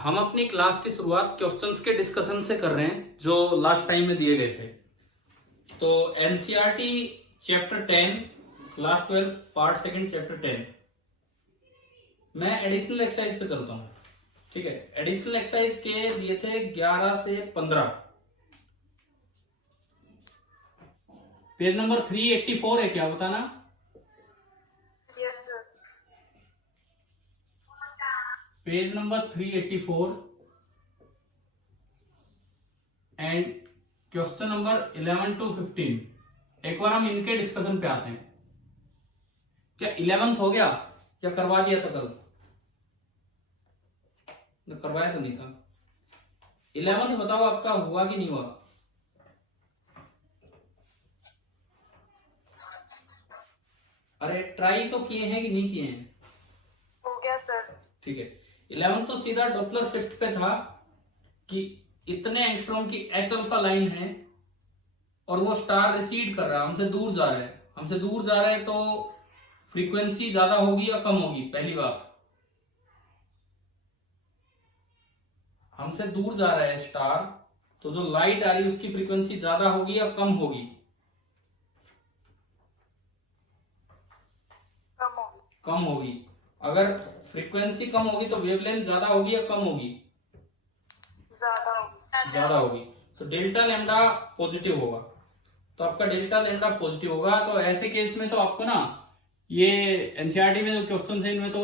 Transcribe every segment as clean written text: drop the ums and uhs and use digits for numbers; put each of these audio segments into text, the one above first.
हम अपनी क्लास की शुरुआत क्वेश्चंस के डिस्कशन से कर रहे हैं जो लास्ट टाइम में दिए गए थे। तो NCERT chapter 10 class 12 part second chapter 10 मैं एडिशनल एक्सरसाइज पे चलता हूं। ठीक है, एडिशनल एक्सरसाइज के दिए थे 11 से 15, पेज नंबर 384 है, क्या बताना? Page number 384 and question number 11 to 15। एक बार हम इनके डिस्कशन पे आते हैं। क्या 11th हो गया? क्या करवा दिया था कल? करवाया तो नहीं था। 11th बताओ आपका हुआ कि नहीं हुआ? अरे ट्राई तो किए हैं कि नहीं किए हैं? हो गया सर। ठीक है, 11th तो सीधा डॉपलर शिफ्ट पे था कि इतने एंगस्ट्रॉम की एच अल्फा लाइन है और वो स्टार रिसीड कर रहा है, हमसे दूर जा रहा है। हमसे दूर जा रहा है तो फ्रीक्वेंसी ज्यादा होगी या कम होगी? पहली बात, हमसे दूर जा रहा है स्टार, तो जो लाइट आ रही है उसकी फ्रीक्वेंसी ज्यादा होगी या कम होगी? कम होगी। अगर फ्रीक्वेंसी कम होगी तो वेवलेंथ ज्यादा होगी या कम होगी? ज्यादा होगी। तो डेल्टा लैम्डा पॉजिटिव होगा। तो आपका डेल्टा लैम्डा पॉजिटिव होगा। तो ऐसे केस में तो आपको ना ये एनसीईआरटी में जो क्वेश्चन है इनमें तो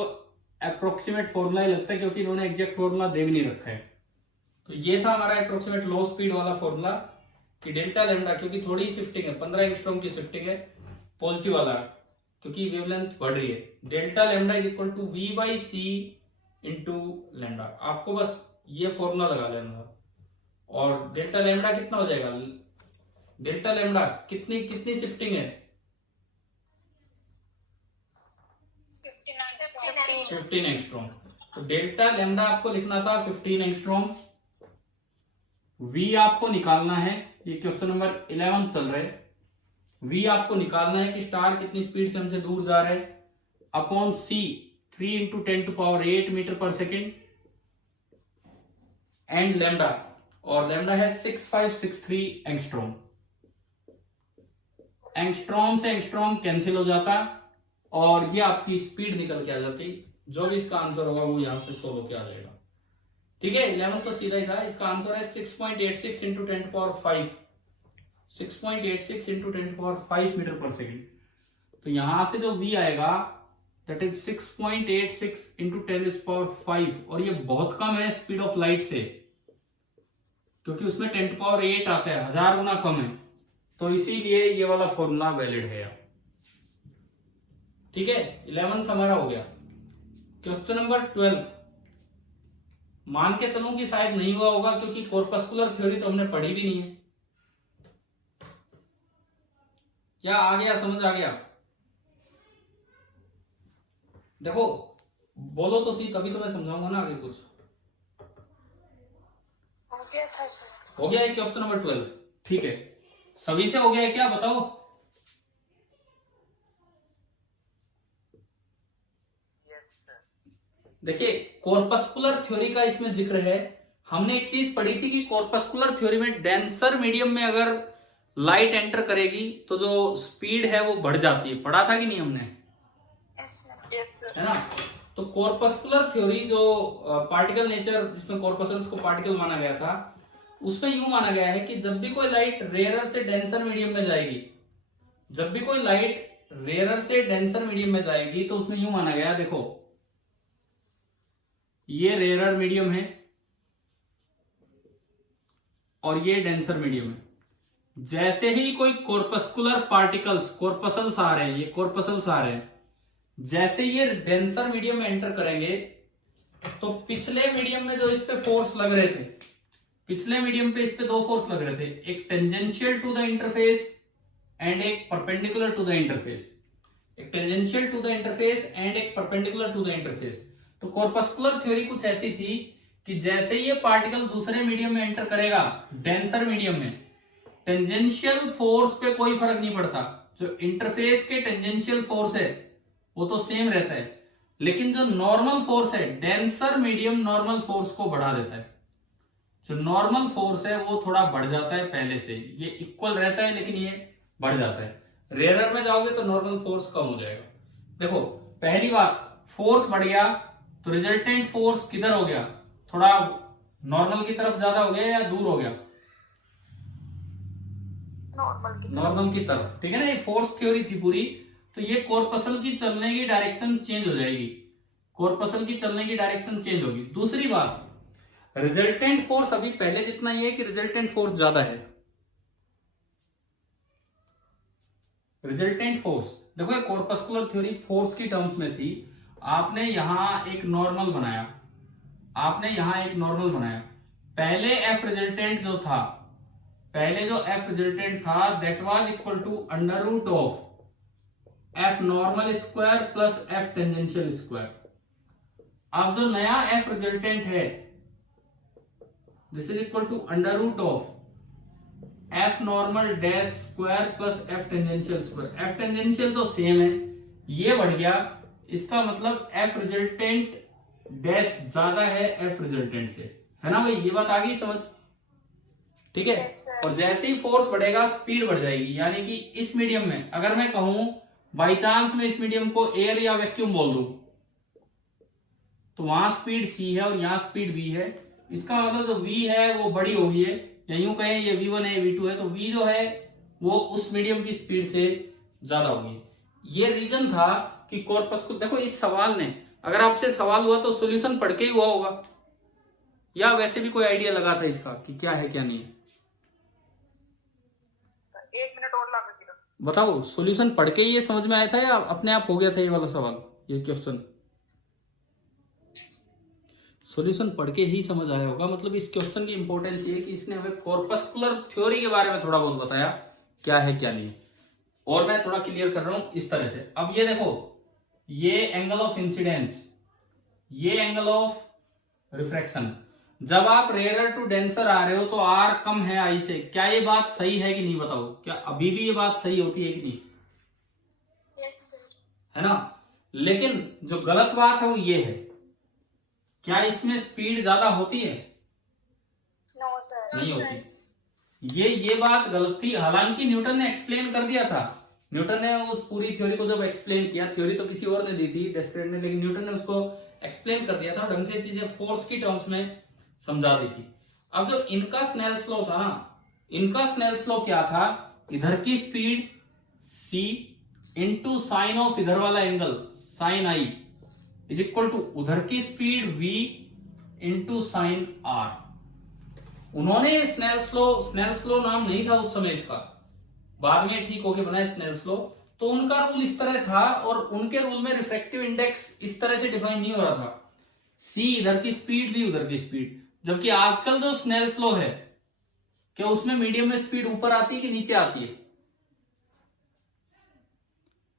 अप्रोक्सीमेट फॉर्मूला ही लगता है, क्योंकि इन्होंने एग्जैक्ट फॉर्मूला दे भी नहीं रखा है। तो ये था हमारा अप्रोक्सीमेट लो स्पीड वाला फॉर्मूला कि डेल्टा लैम्डा, क्योंकि थोड़ी शिफ्टिंग है, 15 एंगस्ट्रॉम की शिफ्टिंग है, पॉजिटिव वाला, क्योंकि वेवलेंथ बढ़ रही है। Delta lambda is equal to v by c into lambda. आपको बस ये फॉर्मूला लगा लेना था। और डेल्टा लैम्डा कितना हो जाएगा? डेल्टा लैम्डा कितनी कितनी शिफ्टिंग है? 15 एंगस्ट्रॉम। तो डेल्टा लैम्डा आपको लिखना था 15 एंगस्ट्रॉम। वी आपको निकालना है, ये क्वेश्चन नंबर 11 चल रहे। वी आपको निकालना है कि स्टार कितनी स्पीड से हमसे दूर जा रहा है, अपॉन सी 3 इंटू 10⁸ मीटर पर सेकेंड एंड लैम्डा, और लैम्डा है 6563 एंगस्ट्रॉम। एंगस्ट्रॉम से एंगस्ट्रॉम कैंसिल हो जाता और ये आपकी स्पीड निकल के आ जाती। जो भी इसका आंसर होगा वो यहां से सोल्व होके आ जाएगा। ठीक है, 11 तो सीधा ही था। इसका आंसर है 6.86 इंटू 10⁵, 6.86 इंटू 10⁵ मीटर पर सेकेंड। तो यहां से जो v आएगा दैट इज 6.86 इंटू 10⁵, और ये बहुत कम है स्पीड ऑफ लाइट से, क्योंकि उसमें 10⁸ आता है, 1000 गुना कम है। तो इसीलिए ये वाला फॉर्मूला वैलिड है। ठीक है, 11th हमारा हो गया। क्वेश्चन नंबर 12 मान के चलूं कि शायद नहीं हुआ होगा, क्योंकि कॉर्पस्कुलर थ्योरी तो हमने पढ़ी भी नहीं है। क्या आ गया? समझ आ गया? देखो बोलो तो सही, तभी तो मैं समझाऊंगा ना आगे कुछ। हो गया है क्वेश्चन नंबर 12? ठीक है, सभी से हो गया है क्या? बताओ। देखिए, कॉर्पस्कुलर थ्योरी का इसमें जिक्र है। हमने एक चीज पढ़ी थी कि कॉर्पस्कुलर थ्योरी में डेंसर मीडियम में अगर लाइट एंटर करेगी तो जो स्पीड है वो बढ़ जाती है। पढ़ा था कि नहीं हमने? है ना? तो कॉर्पस्कुलर थ्योरी जो पार्टिकल नेचर, जिसमें कॉर्पस्कल्स को पार्टिकल माना गया था, उसमें यूं माना गया है कि जब भी कोई लाइट रेयरर से डेंसर मीडियम में जाएगी, जब भी कोई लाइट रेयरर से डेंसर मीडियम में जाएगी, तो उसमें यूं माना गया, देखो ये रेयरर मीडियम है और ये डेंसर मीडियम है। जैसे ही कोई कॉर्पस्कुलर पार्टिकल्स, कॉर्पसल्स आ रहे हैं, ये कॉर्पसल्स आ रहे हैं, जैसे ये डेंसर मीडियम में एंटर करेंगे तो पिछले मीडियम में जो इस पे फोर्स लग रहे थे, पिछले मीडियम पे इस पे दो फोर्स लग रहे थे, एक tangential to the interface and एक परपेंडिकुलर टू द इंटरफेस। एक tangential to the interface and एक परपेंडिकुलर टू द इंटरफेस। तो कॉर्पस्कुलर थ्योरी कुछ ऐसी थी कि जैसे ये पार्टिकल दूसरे मीडियम में एंटर करेगा, डेंसर मीडियम में, टेंजेंशियल फोर्स पे कोई फर्क नहीं पड़ता। जो इंटरफेस के टेंजेंशियल फोर्स है वो तो सेम रहता है, लेकिन जो नॉर्मल फोर्स है, डेंसर मीडियम नॉर्मल फोर्स को बढ़ा देता है। जो नॉर्मल फोर्स है वो थोड़ा बढ़ जाता है पहले से, ये इक्वल रहता है लेकिन ये बढ़ जाता है। रेयर में जाओगे तो नॉर्मल फोर्स कम हो जाएगा। देखो पहली बात, फोर्स बढ़ गया तो रिजल्टेंट फोर्स किधर हो गया, थोड़ा नॉर्मल की तरफ ज्यादा हो गया या दूर हो गया, नॉर्मल की तरफ। ठीक है ना, ये फोर्स थ्योरी थी पूरी। तो ये कॉर्पसल की चलने की डायरेक्शन चेंज हो जाएगी, कॉर्पसल की चलने की डायरेक्शन चेंज होगी। दूसरी बात, रिजल्टेंट फोर्स अभी पहले जितना ही है कि रिजल्टेंट फोर्स ज्यादा है। रिजल्टेंट फोर्स देखो, कॉर्पस्कुलर थ्योरी फोर्स की टर्म्स में थी। आपने यहां एक नॉर्मल बनाया, आपने यहां एक नॉर्मल बनाया। पहले एफ रिजल्टेंट जो था, पहले जो एफ रिजल्टेंट था that was equal to under root of f normal square plus f tangential square. अब जो नया एफ रिजल्टेंट है this is equal to under root of f normal dash square plus f tangential square. F tangential तो same है, ये बढ़ गया, इसका मतलब एफ रिजल्टेंट डैश ज्यादा है एफ रिजल्टेंट से, है ना भाई, ये बात आ गई समझ। ठीक है, और जैसे ही फोर्स बढ़ेगा स्पीड बढ़ जाएगी। यानी कि इस मीडियम में अगर मैं कहूं बाई चांस में इस मीडियम को एयर या वैक्यूम बोल दूं तो वहां स्पीड सी है और यहां स्पीड v है। इसका मतलब जो v है वो बड़ी होगी है, या यूं कहें ये v1 है v2 है, तो v जो है वो उस मीडियम की स्पीड से ज्यादा होगी। ये रीजन था कि कॉर्पस को देखो, इस सवाल ने अगर आपसे सवाल हुआ तो सॉल्यूशन पढ़ के ही हुआ होगा, या वैसे भी कोई आइडिया लगा था इसका कि क्या है क्या नहीं है? 1 मिनट और लगा दीजिए। बताओ, सॉल्यूशन पढ़ के ही ये समझ में आया था या अपने आप हो गया था ये वाला सवाल, ये क्वेश्चन? सॉल्यूशन पढ़ के ही समझ आया होगा। मतलब इस क्वेश्चन की इंपॉर्टेंस ये है कि इसने हमें कॉर्पस्कुलर थ्योरी के बारे में थोड़ा बहुत बताया, क्या है क्या नहीं है। और मैं थोड़ा क्लियर कर रहा हूं इस तरह से। अब ये देखो, ये एंगल ऑफ इंसिडेंस, ये एंगल ऑफ रिफ्रैक्शन, जब आप रेयर टू डेंसर आ रहे हो तो आर कम है आई से। क्या ये बात सही है कि नहीं, बताओ, क्या अभी भी ये बात सही होती है कि नहीं? है ना। लेकिन जो गलत बात है वो ये है, क्या इसमें स्पीड ज्यादा होती है? नो सर, नहीं होती। ये बात गलत थी। हालांकि न्यूटन ने एक्सप्लेन कर दिया था, न्यूटन ने उस पूरी थ्योरी को जब एक्सप्लेन किया, थ्योरी तो किसी और ने दी थी डेस्क्रेट ने, लेकिन न्यूटन ने उसको एक्सप्लेन कर दिया था, ढंग से चीजें फोर्स की टर्म्स में समझा दी थी। अब जो इनका स्नेल्स लॉ था ना, इनका स्नेल्स लॉ क्या था, इधर की speed c into sine of इधर वाला angle sine i is equal to उधर की speed v into sine r। उन्होंने स्नेल्स लॉ नाम नहीं था उस समय इसका, बाद में ठीक होके बनाया स्नेल्स लॉ। तो उनका रूल इस तरह था और उनके रूल में रिफ्रैक्टिव इंडेक्स इस तरह से डिफाइन नहीं हो रहा था, c इधर की स्पीड v उधर की स्पीड। जबकि आजकल जो स्नेल्स लॉ है, क्या उसमें मीडियम में स्पीड ऊपर आती है कि नीचे आती है?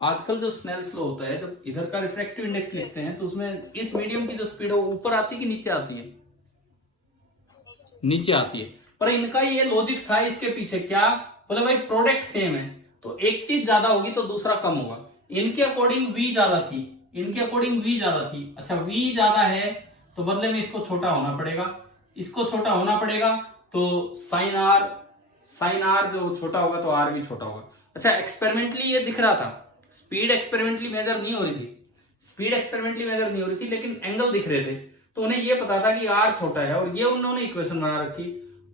आजकल जो स्नेल्स लॉ होता है, जब इधर का रिफ्रैक्टिव इंडेक्स लिखते हैं तो उसमें इस मीडियम की जो स्पीड है ऊपर आती है कि नीचे आती है? नीचे आती है। पर इनका ये लॉजिक था इसके पीछे, क्या बोले भाई प्रोडक्ट सेम है तो एक चीज ज्यादा होगी तो दूसरा कम होगा। इनके अकॉर्डिंग v ज्यादा थी, इनके अकॉर्डिंग v ज्यादा थी। अच्छा, v ज्यादा है तो बदले में इसको छोटा होना पड़ेगा, इसको छोटा होना पड़ेगा तो साइन आर जो छोटा होगा तो आर भी छोटा होगा। अच्छा, एक्सपेरिमेंटली ये दिख रहा था, स्पीड एक्सपेरिमेंटली मेजर नहीं हो रही थी, स्पीड एक्सपेरिमेंटली मेजर नहीं हो रही थी, लेकिन एंगल दिख रहे थे। तो उन्हें ये पता था कि आर छोटा है और ये उन्होंने इक्वेशन बना रखी,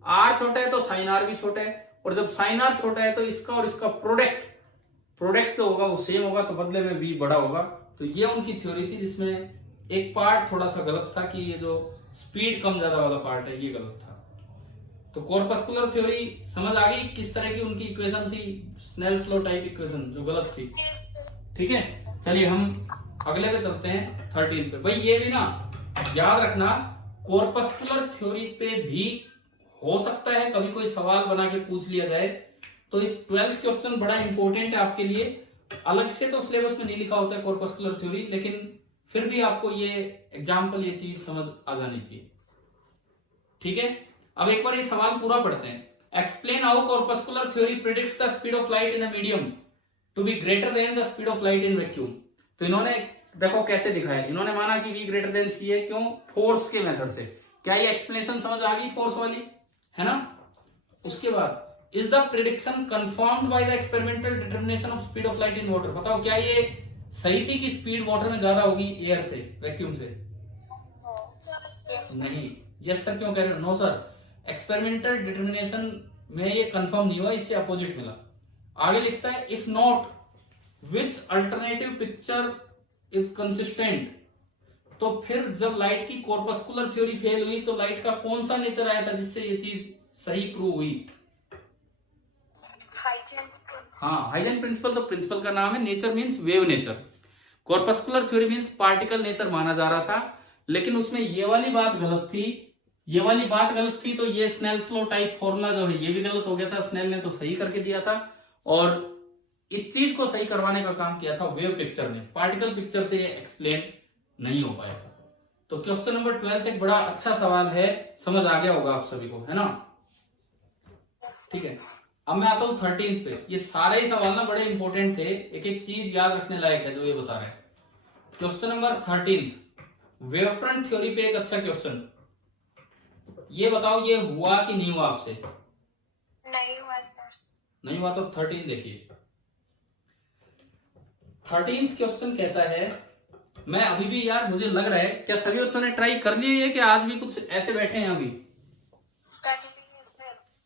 आर छोटा है तो साइन आर भी छोटा है, और जब साइन आर छोटा है तो इसका और इसका प्रोडक्ट जो होगा वो सेम होगा, तो बदले में v बड़ा होगा। तो ये उनकी थ्योरी थी जिसमें एक पार्ट थोड़ा सा गलत था कि ये जो स्पीड कम ज्यादा वाला पार्ट है ये गलत था। तो कॉर्पस्कुलर थ्योरी समझ आ गई किस तरह की उनकी इक्वेशन थी, स्नेल्स लॉ टाइप इक्वेशन जो गलत थी। ठीक है, चलिए हम अगले पे चलते हैं 13 पे। भाई ये भी ना याद रखना, कॉर्पस्कुलर थ्योरी पे भी हो सकता है कभी कोई सवाल बना के पूछ लिया जाए, तो इस 12th क्वेश्चन बड़ा इंपॉर्टेंट है आपके लिए। अलग से तो सिलेबस में नहीं लिखा होता है कॉर्पस्कुलर थ्योरी, लेकिन फिर भी आपको ये एग्जाम्पल, ये चीज समझ आ जानी चाहिए। ठीक है, अब एक बार ये सवाल पूरा पढ़ते हैं। Explain how corpuscular theory predicts the speed of light in a medium to be greater than the speed of light in vacuum. तो इन्होंने देखो कैसे दिखाया इन्होंने, माना कि V ग्रेटर देन C है, क्यों? फोर्स के मेथड से। क्या ये एक्सप्लेनेशन समझ आ गई फोर्स वाली, है ना? उसके बाद is the prediction confirmed by the experimental determination of speed of light in water. बताओ क्या ये सही थी कि स्पीड वाटर में ज्यादा होगी एयर से, वैक्यूम से? नहीं। यस सर क्यों कह रहे हो? नो सर, एक्सपेरिमेंटल डिटरमिनेशन में ये कंफर्म नहीं हुआ, इससे अपोजिट मिला। आगे लिखता है if not which alternative picture is consistent. तो फिर जब लाइट की कॉर्पस्कुलर थ्योरी फेल हुई तो लाइट का कौन सा नेचर आया था जिससे ये चीज सही प्रूव हुई? हाँ, हाइजेन प्रिंसिपल। तो प्रिंसिपल का नाम है, nature means wave nature, corpuscular theory means particle nature माना जा रहा था। लेकिन उसमें ये वाली बात गलत थी, ये वाली बात गलत थी, तो ये स्नेल्स लॉ टाइप फॉर्मूला जो है ये भी गलत हो गया था। स्नेल ने तो सही करके दिया था, और इस चीज को सही करवाने का काम किया था वेव पिक्चर ने, पार्टिकल पिक्चर से ये एक्सप्लेन नहीं हो पाया था। तो क्वेश्चन नंबर 12 एक बड़ा अच्छा सवाल है, समझ आ गया होगा आप सभी को, है ना? ठीक है, अब मैं आता हूं 13 पे। ये सारे ही सवाल ना बड़े इंपॉर्टेंट थे, एक एक चीज याद रखने लायक है जो ये बता रहे हैं। क्वेश्चन नंबर 13 वेवफ्रंट थ्योरी पे एक अच्छा क्वेश्चन। ये बताओ ये हुआ कि नहीं हुआ आपसे? नहीं हुआ सर। नहीं हुआ तो 13 देखिए। 13th क्वेश्चन कहता है, मैं अभी भी यार मुझे लग रहा है क्या सभी बच्चों ने ट्राई कर लिए है कि आज भी कुछ ऐसे बैठे हैं अभी?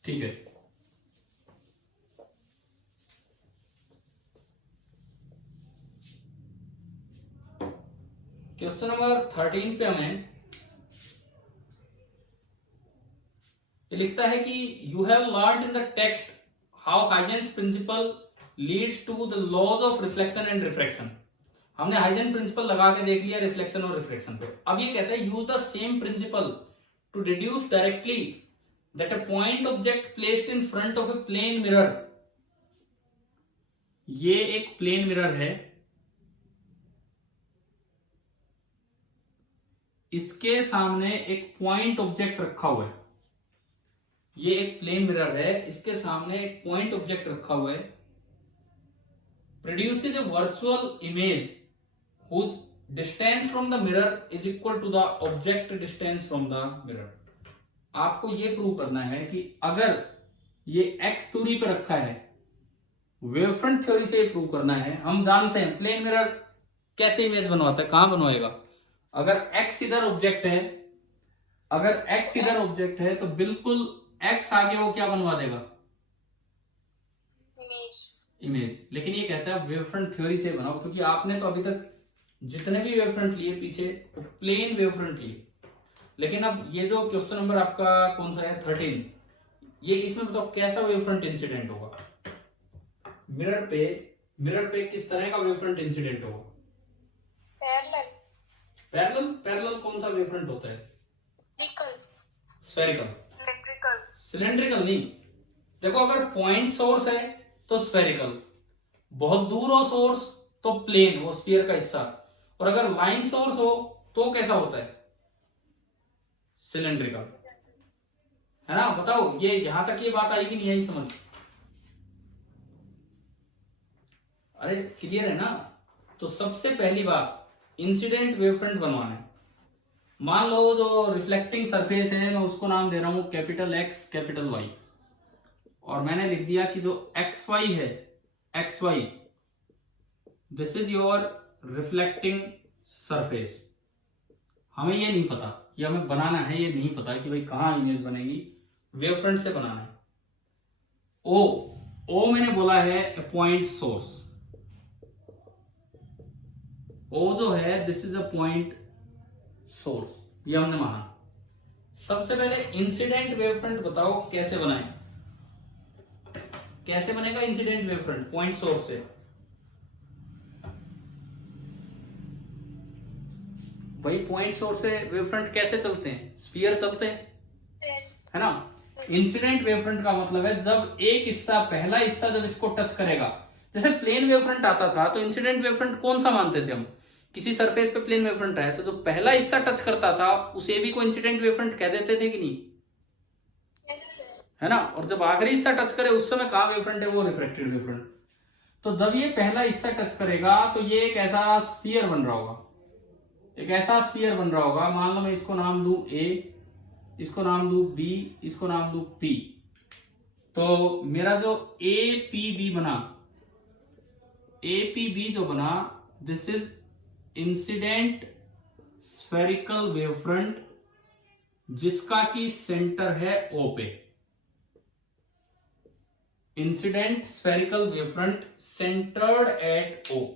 ठीक है, क्वेश्चन नंबर 13 पे हमें लिखता है कि you have learn in the text how Huygens principle leads to the laws of reflection and refraction. हमने हाइजेन प्रिंसिपल लगा के देख लिया रिफ्लेक्शन और रिफ्रैक्शन पे। अब ये कहता है use the same principle to deduce directly that a point object placed in front of a plane mirror. ये एक प्लेन मिरर है, इसके सामने एक पॉइंट ऑब्जेक्ट रखा हुआ है। ये एक प्लेन मिरर है, इसके सामने एक पॉइंट ऑब्जेक्ट रखा हुआ है। Produces a virtual image whose distance from the mirror is equal to the object distance from the mirror। आपको ये प्रूव करना है कि अगर ये x दूरी पे रखा है, वेवफ्रंट थ्योरी से ये प्रूव करना है। हम जानते हैं प्लेन मिरर कैसे इमेज बनवाता है, कहां बनवाएगा? अगर x इधर ऑब्जेक्ट है, अगर x इधर ऑब्जेक्ट है तो बिल्कुल x आगे वो क्या बनवा देगा? इमेज। लेकिन ये कहता है वेवफ्रंट थ्योरी से बनाओ, क्योंकि आपने तो अभी तक जितने भी वेवफ्रंट लिए पीछे प्लेन वेवफ्रंट लिए। लेकिन अब ये जो क्वेश्चन नंबर आपका कौन सा है 13, ये इसमें बताओ कैसा वेवफ्रंट इंसिडेंट होगा? मिरर पे किस तरह का वेवफ्रंट इंसिडेंट होगा? पैरेलल कौन सा वेवफ्रंट होता है? स्फेरिकल। सिलेंड्रिकल नहीं। देखो अगर पॉइंट सोर्स है तो स्फेरिकल, बहुत दूर हो सोर्स तो प्लेन, वो स्फीयर का हिस्सा, और अगर लाइन सोर्स हो तो कैसा होता है? सिलेंड्रिकल, है ना? बताओ ये यहां तक ये बात आई कि नहीं आई समझ? अरे क्लियर है ना? तो सबसे पहली बात इंसिडेंट वेवफ्रंट बनवाना है। मान लो जो रिफ्लेक्टिंग सरफेस है मैं उसको नाम दे रहा हूं कैपिटल एक्स कैपिटल वाई, और मैंने लिख दिया कि जो एक्स वाई है, x why this is your reflecting surface. हमें ये नहीं पता, ये हमें बनाना है, ये नहीं पता कि भाई कहां इमेज बनेगी, वेवफ्रंट से बनाना है। ओ मैंने बोला है पॉइंट सोर्स, ओ जो है this is a point source, ये हमने माना। सबसे पहले इंसिडेंट वेवफ्रंट बताओ कैसे बनाए? कैसे बनेगा इंसिडेंट वेवफ्रंट पॉइंट सोर्स से? भाई पॉइंट सोर्स से वेवफ्रंट कैसे चलते हैं? स्फीयर चलते हैं, है ना? इंसिडेंट वेवफ्रंट का मतलब है जब एक हिस्सा, पहला हिस्सा जब इसको टच करेगा, जैसे प्लेन वेवफ्रंट आता था तो इंसिडेंट वेवफ्रंट कौन सा मानते थे हम? किसी सरफेस पे प्लेन वेवफ्रंट है तो जो पहला हिस्सा टच करता था उसे भी को इंसिडेंट वेवफ्रंट कह देते थे कि नहीं? है ना? और जब आखिरी हिस्सा टच करे उस समय कहां वेवफ्रंट है? वो रिफ्रैक्टेड वेवफ्रंट। तो जब ये पहला हिस्सा टच करेगा तो ये एक ऐसा स्फीयर बन रहा होगा, एक ऐसा स्फीयर बन रहा होगा। मान लो मैं इसको नाम दूं ए, इसको नाम दूं बी, इसको नाम दूं पी। तो मेरा जो ए पी बी बना, ए पी बी जो बना, this is incident spherical wavefront जिसका की सेंटर है ओ पे। Incident spherical wavefront centred at O.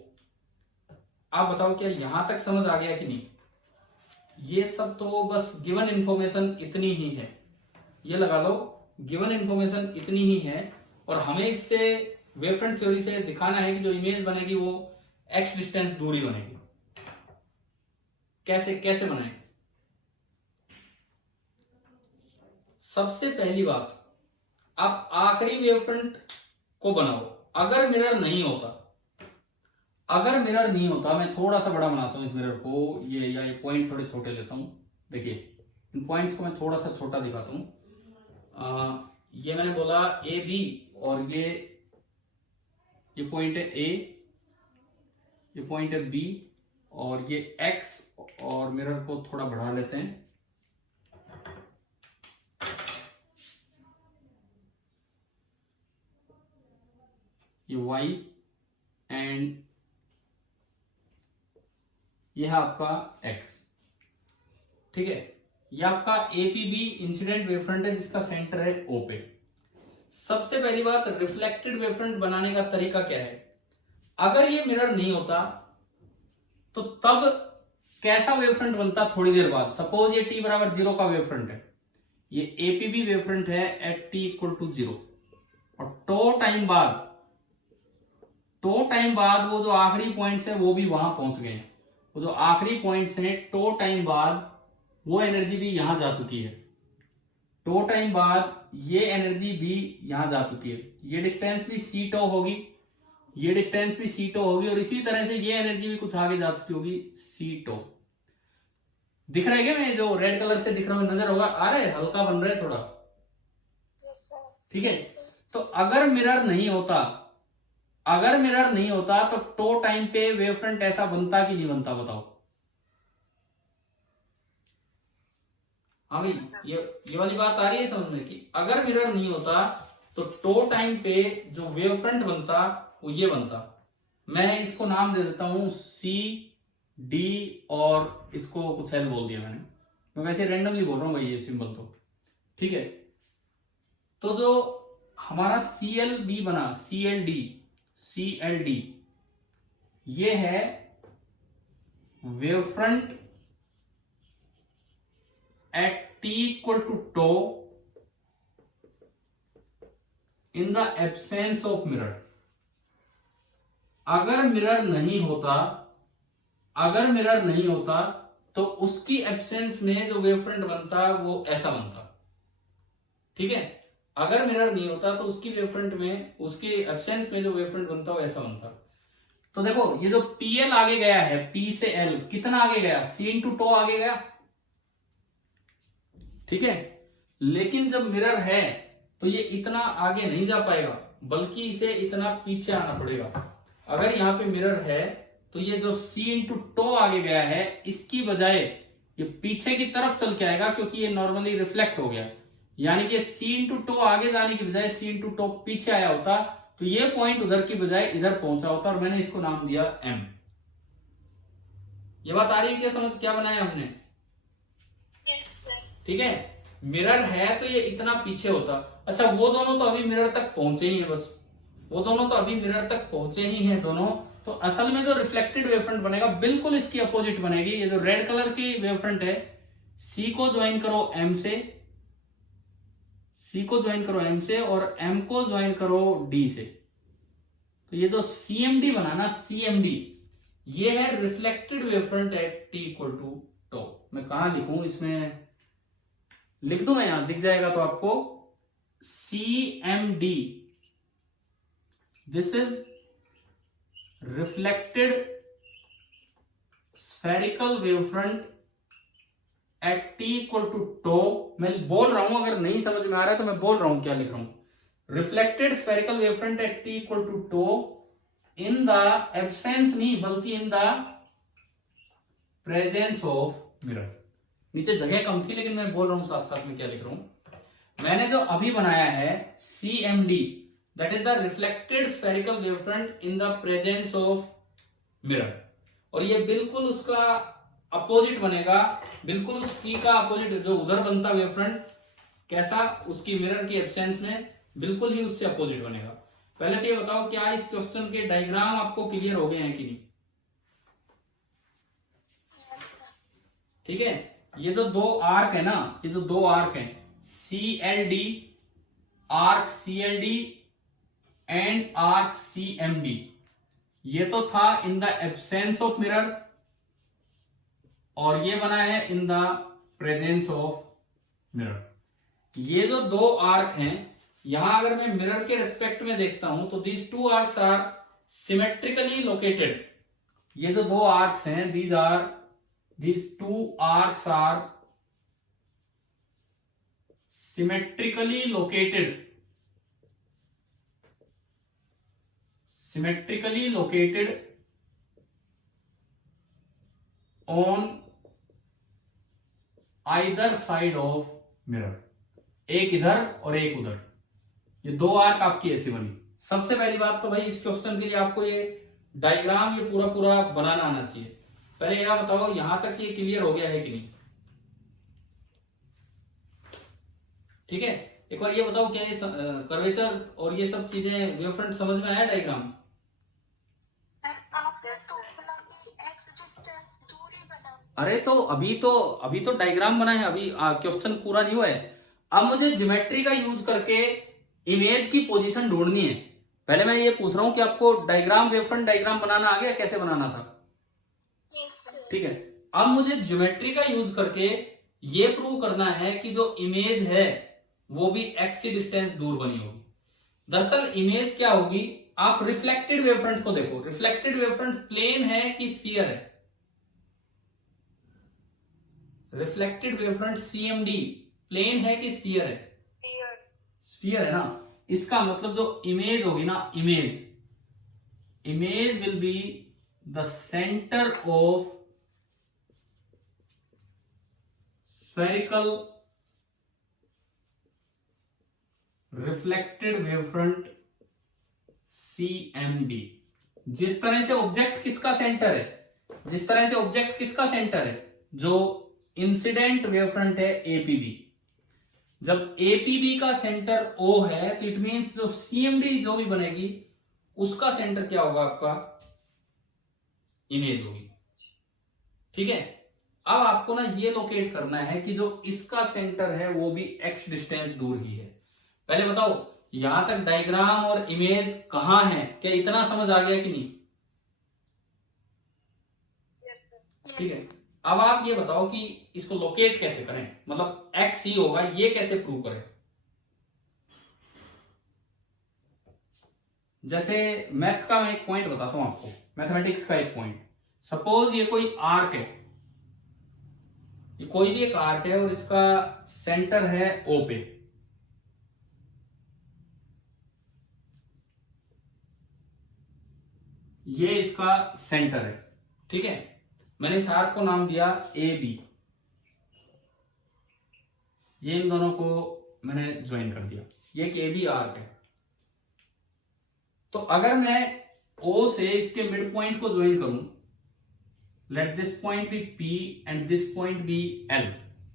आप बताओ क्या यहां तक समझ आ गया कि नहीं? ये सब तो बस गिवन इंफॉर्मेशन इतनी ही है, ये लगा लो गिवन इंफॉर्मेशन इतनी ही है। और हमें इससे वेवफ्रंट थ्योरी से दिखाना है कि जो इमेज बनेगी वो एक्स डिस्टेंस दूरी बनेगी। कैसे कैसे बनाएंगे? सबसे पहली बात, आप आखिरी वेवफ्रंट को बनाओ। अगर मिरर नहीं होता, अगर मिरर नहीं होता, मैं थोड़ा सा बड़ा बनाता हूं इस मिरर को, ये पॉइंट थोड़े छोटे लेता हूं। देखिए इन पॉइंट्स को मैं थोड़ा सा छोटा दिखाता हूं। ये मैंने बोला ए बी, और ये पॉइंट है ए, ये पॉइंट है बी, और ये एक्स, और मिरर को थोड़ा बढ़ा लेते हैं। ये y एंड ये है आपका x। ठीक है, ये आपका एपीबी इंसिडेंट वेवफ्रंट है जिसका सेंटर है O पे। सबसे पहली बात, रिफ्लेक्टेड वेवफ्रंट बनाने का तरीका क्या है? अगर ये मिरर नहीं होता तो तब कैसा वेवफ्रंट बनता? थोड़ी देर बाद, सपोज ये t बराबर 0 का वेवफ्रंट है, ये एपीबी वेवफ्रंट है एट t इक्वल टू 0, और टो टाइम बाद वो जो आखिरी पॉइंट्स है वो भी वहां पहुंच गए हैं। वो जो आखिरी पॉइंट्स हैं टो टाइम बाद वो एनर्जी भी यहां जा चुकी है, टो टाइम बाद ये एनर्जी भी यहां जा चुकी है। ये डिस्टेंस भी सी टो होगी, ये डिस्टेंस भी सी टो होगी, और इसी तरह से ये एनर्जी भी कुछ आगे जा चुकी होगी सी टो। दिख रहा है क्या? मैं जो रेड कलर से दिख रहा हूं, नजर होगा आ रहा है, हल्का बन रहा है थोड़ा। ठीक है, तो अगर मिरर नहीं होता तो टो टाइम पे वेवफ्रंट ऐसा बनता कि नहीं बनता? बताओ। हाँ भाई, ये वाली बात आ रही है समझ में कि अगर मिरर नहीं होता तो टो टाइम पे जो वेवफ्रंट बनता वो ये बनता। मैं इसको नाम दे देता हूं सी डी, और इसको कुछ एल बोल दिया मैंने, मैं वैसे रैंडमली बोल रहा हूं भाई ये सिंबल तो। ठीक है, तो जो हमारा CLB बना, CLD, ये है wavefront at t equal to tau in the absence of mirror. अगर मिरर नहीं होता तो उसकी एब्सेंस में जो वेवफ्रंट बनता वो ऐसा बनता। ठीक है, अगर मिरर नहीं होता तो उसकी वेवफ्रंट में, उसके एब्सेंस में जो वेवफ्रंट बनता वो ऐसा बनता। तो देखो ये जो PL आगे गया है, P से L कितना आगे गया? C इंटू टो आगे गया। ठीक है, लेकिन जब मिरर है तो ये इतना आगे नहीं जा पाएगा, बल्कि इसे इतना पीछे आना पड़ेगा। अगर यहाँ पे मिरर है तो ये जो C इंटू टो आगे गया है, इसकी बजाय ये पीछे की तरफ चल के आएगा, क्योंकि ये नॉर्मली रिफ्लेक्ट हो गया। यानी कि C इंटू टो आगे जाने की बजाय C इंटू टो पीछे आया होता, तो ये पॉइंट उधर की बजाय इधर पहुंचा होता, और मैंने इसको नाम दिया M। ये बात आ रही है क्या समझ? क्या बनाया हमने? ठीक है, मिरर है तो ये इतना पीछे होता। अच्छा, वो दोनों तो अभी मिरर तक पहुंचे ही है, बस वो दोनों तो अभी मिरर तक पहुंचे ही हैं दोनों। तो असल में जो रिफ्लेक्टेड वेवफ्रंट बनेगा बिल्कुल इसकी अपोजिट बनेगी। ये जो रेड कलर की वेवफ्रंट है, C को ज्वाइन करो M से, C को ज्वाइन करो M से, और M को ज्वाइन करो D से। तो ये जो CMD बना ना, CMD, ये है reflected wavefront at t equal to tau. मैं कहां लिखूं? इसमें लिख दूं मैं, यहां दिख जाएगा तो आपको। CMD, this is reflected spherical wavefront at t equal to tau. मैं बोल रहा हूं, अगर नहीं समझ में आ रहा है तो मैं बोल रहा हूं क्या लिख रहा हूं। Reflected spherical wavefront at t equal to tau in the absence नहीं बल्कि in the presence of mirror. नीचे जगह कम थी लेकिन मैं बोल रहा हूं साथ साथ में क्या लिख रहा हूं। मैंने जो अभी बनाया है CMD, that is the reflected spherical wavefront in the presence of mirror, और ये बिल्कुल उसका अपोजिट बनेगा, बिल्कुल उस P का अपोजिट जो उधर बनता वेवफ्रंट कैसा, उसकी मिरर की एब्सेंस में बिल्कुल ही उससे अपोजिट बनेगा। पहले तो ये बताओ क्या इस क्वेश्चन के डायग्राम आपको क्लियर हो गए हैं कि नहीं? ठीक है, ये जो दो आर्क है ना, ये जो दो आर्क है CLD, arc CLD and arc CMD, ये तो था इन द एब्सेंस ऑफ मिरर, और ये बना है इन द प्रेजेंस ऑफ मिरर। ये जो दो आर्क हैं, यहां अगर मैं मिरर के रिस्पेक्ट में देखता हूं तो these two arcs are symmetrically located. ये जो दो आर्क्स हैं, these two arcs are symmetrically located on either side of mirror, एक इधर और एक उधर। ये दो आर्क आपकी ऐसी बनी। सबसे पहली बात तो भाई इस क्वेश्चन के लिए आपको ये डायग्राम ये पूरा पूरा बनाना आना चाहिए। पहले यह बताओ यहां तक ये क्लियर हो गया है कि नहीं? ठीक है, एक बार ये बताओ क्या ये कर्वेचर और ये सब चीजें वेवफ्रंट समझ में आया डायग्राम? आपने तो बोला कि x डिस्टेंस दूरी बना। अरे तो अभी तो डायग्राम बना है, अभी क्वेश्चन पूरा नहीं हुआ है। अब मुझे ज्योमेट्री का यूज करके इमेज की पोजीशन ढूंढनी है। पहले मैं ये पूछ रहा हूं कि आपको डायग्राम वेवफ्रंट डायग्राम बनाना आ गया, कैसे बनाना था? ठीक है, अब मुझे ज्योमेट्री का यूज करके ये प्रूव करना है कि जो इमेज है वो भी x डिस्टेंस दूर बनी होगी। दरअसल इमेज क्या होगी, आप रिफ्लेक्टेड वेवफ्रंट को देखो। रिफ्लेक्टेड वेवफ्रंट प्लेन है कि स्फीयर है? रिफ्लेक्टेड वेवफ्रंट CMD प्लेन है कि स्फीयर है? स्फीयर है ना। इसका मतलब जो इमेज होगी ना, image will be the centre of spherical reflected wavefront CMD। जिस तरह से ऑब्जेक्ट किसका सेंटर है, जो इंसिडेंट वेवफ्रंट है APB। जब APB का सेंटर O है तो इट मींस जो CMD जो भी बनेगी उसका सेंटर क्या होगा, आपका इमेज होगी। ठीक है, अब आपको ना ये लोकेट करना है कि जो इसका सेंटर है वो भी x डिस्टेंस दूर ही है। पहले बताओ यहां तक डायग्राम और इमेज कहां है, क्या इतना समझ आ गया कि नहीं? ठीक है, अब आप ये बताओ कि इसको लोकेट कैसे करें, मतलब x ही होगा, ये कैसे प्रूव करें? जैसे मैथ्स का मैं एक पॉइंट बताता हूं आपको, मैथमेटिक्स का एक पॉइंट। सपोज ये कोई आर्क है, ये कोई भी एक आर्क है और इसका सेंटर है O पे। ये इसका सेंटर है, ठीक है। मैंने इस आर्क को नाम दिया AB। ये इन दोनों को मैंने ज्वाइन कर दिया, ये एक AB आर्क है। तो अगर मैं O से इसके मिड पॉइंट को ज्वाइन करूं, let this point be P and this point be L,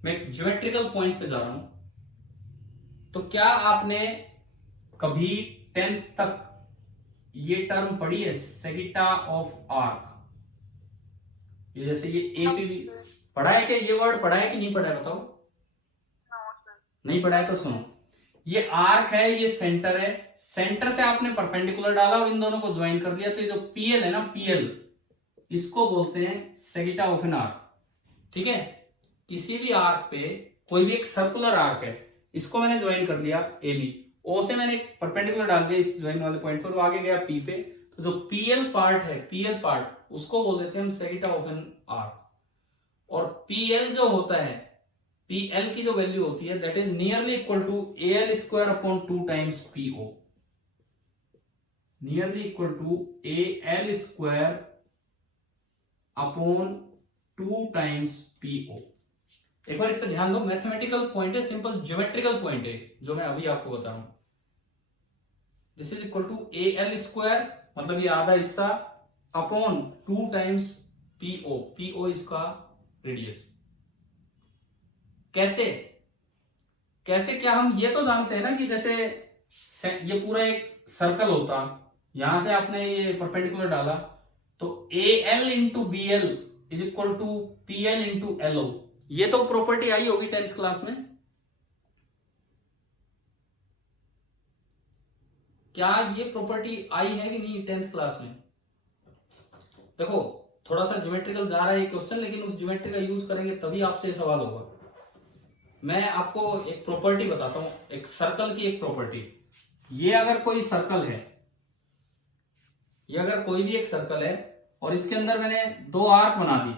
मैं ज्योमेट्रिकल पॉइंट पे जा रहा हूं। तो क्या आपने कभी 10th तक ये टर्म पढ़ी है, सेगिटा ऑफ आर्क? ये जैसे ये APB पढ़ा है क्या, ये वर्ड पढ़ा है कि नहीं पढ़ा है बताओ? नहीं पढ़ा है तो सुनो, ये आर्क है, ये सेंटर है, सेंटर से आपने परपेंडिकुलर डाला और इन दोनों को ज्वाइन कर दिया, तो ये जो PL है ना, PL, इसको बोलते हैं सेगिटा ऑफ एन आर्क। ठीक है, किसी भी आर्क पे कोई भी एक सर्कुलर आर्क है, इसको मैंने ज्वाइन कर लिया AB, O से मैंने एक परपेंडिकुलर डाल दिया इस ज्वाइन वाले पॉइंट पर, वो आगे गया P पे, तो जो PL पार्ट है, PL पार्ट, उसको बोल देते हैं हम सेगिटा ऑफ एन आर्क। और PL जो होता है, PL की जो वैल्यू होती है that is nearly equal to AL square upon 2 times PO। Nearly equal to A L square upon 2 times PO. एक बार इस पर ध्यान दो, मैथमेटिकल पॉइंट है, सिंपल ज्योमेट्रिकल पॉइंट है जो मैं अभी आपको बता रहा हूं। This is equal to A L square, मतलब ये आधा हिस्सा, अपॉन 2 टाइम्स पीओ। पीओ इसका रेडियस। कैसे कैसे क्या हम ये तो जानते हैं ना कि जैसे ये पूरा एक सर्कल होता, यहां से आपने ये परपेंडिकुलर डाला तो A L into B L is equal to P L into L O. ये तो प्रॉपर्टी आई होगी 10th क्लास में। क्या ये प्रॉपर्टी आई है कि नहीं 10th क्लास में? देखो थोड़ा सा ज्योमेट्रिकल जा रहा है ये क्वेश्चन, लेकिन उस ज्योमेट्री का यूज करेंगे तभी आपसे सवाल होगा। मैं आपको एक प्रॉपर्टी बताता हूं, एक सर्कल की एक प्रॉपर्टी। ये अगर कोई सर्कल है, ये अगर कोई भी एक सर्कल है और इसके अंदर मैंने 2 आर्क बना दी,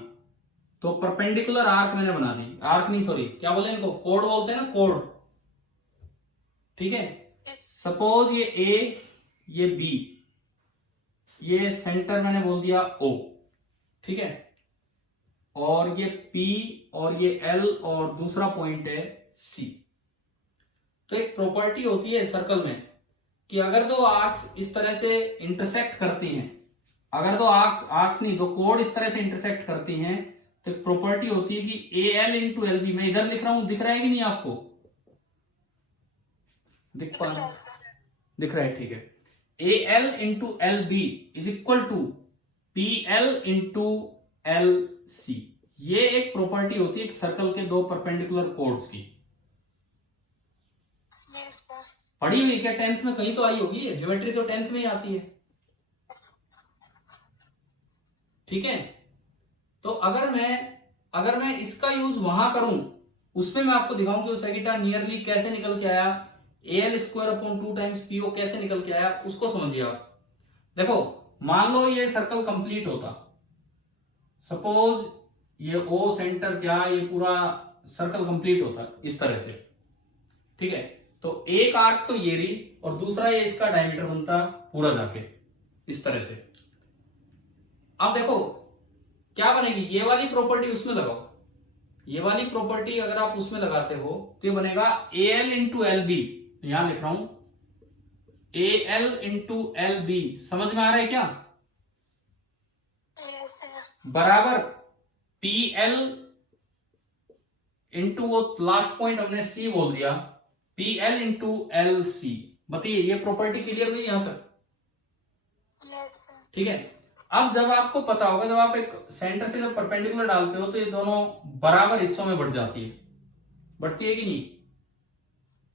तो परपेंडिकुलर आर्क मैंने बना दी, आर्क नहीं सॉरी क्या बोले इनको, कोड बोलते हैं ना, कोड। ठीक है, सपोज ये ए ये बी, ये सेंटर मैंने बोल दिया ओ, ठीक है, और ये P और ये L और दूसरा पॉइंट है C। तो एक प्रॉपर्टी होती है सर्कल में कि अगर 2 आर्क्स इस तरह से इंटरसेक्ट करती हैं, अगर 2 आर्क्स नहीं 2 कोड इस तरह से इंटरसेक्ट करती हैं, तो एक प्रॉपर्टी होती है कि AL इंटू LB, मैं इधर लिख रहा हूं, दिख रहा है कि नहीं आपको? दिख पा रहा है? दिख रहा है, ठीक है। AL into LB is equal to PL into LC। ये एक प्रॉपर्टी होती है एक सर्कल के 2 परपेंडिकुलर कोड्स की। पढ़ी हुई क्या 10th में? कहीं तो आई होगी, ज्योमेट्री तो 10th में ही आती है। ठीक है, तो अगर मैं इसका यूज वहां करूं, उसमें मैं आपको दिखाऊं कि सेगिटा नियरली कैसे निकल के आया, AL square upon 2 times PO कैसे निकल के आया, उसको समझिए आप। देखो मान लो ये सर्कल कंप्लीट होता, सपोज ये O सेंटर क्या, ये पूरा सर्कल कंप्लीट होता इस तरह से, ठीक है, तो एक आर्क तो ये रही और दूसरा ये इसका डायमीटर बनता पूरा जाके इस तरह से। अब देखो क्या बनेगी, ये वाली प्रॉपर्टी उसमें लगाओ, ये वाली प्रॉपर्टी अगर आप उसमें लगाते हो तो ये बनेगा AL इंटू LB, यहां लिख रहा हूं AL इंटू LB। समझ में आ रहा है क्या? बराबर PL इंटू वो लास्ट पॉइंट हमने C बोल दिया, PL इंटू LC। बताइए ये प्रॉपर्टी क्लियर हुई यहां तक? ठीक है, अब जब आपको पता होगा, जब आप एक सेंटर से जब परपेंडिकुलर डालते हो तो ये दोनों बराबर हिस्सों में बढ़ जाती है, बढ़ती है कि नहीं?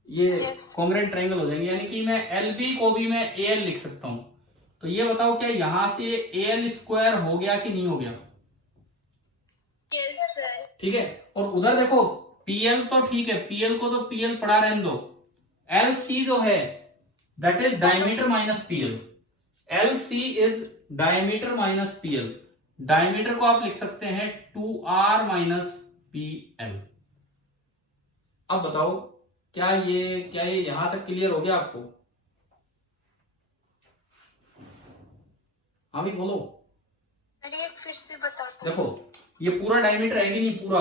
ये कॉन्ग्रुएंट ट्रायंगल हो जाएंगे, यानी कि मैं LB को भी मैं AL लिख सकता हूं। तो ये बताओ क्या यहां से AL स्क्वायर हो गया कि नहीं हो गया? ठीक है, और उधर देखो PL तो ठीक है, PL को तो PL पढ़ा रहने दो, LC जो है that is diameter minus PL। LC is diameter minus PL। Diameter को आप लिख सकते हैं 2R माइनस PL। अब बताओ क्या ये यहां तक क्लियर हो गया आपको? हाँ भी बोलो। फिर से बता दो। देखो ये पूरा डायमीटर है कि नहीं पूरा?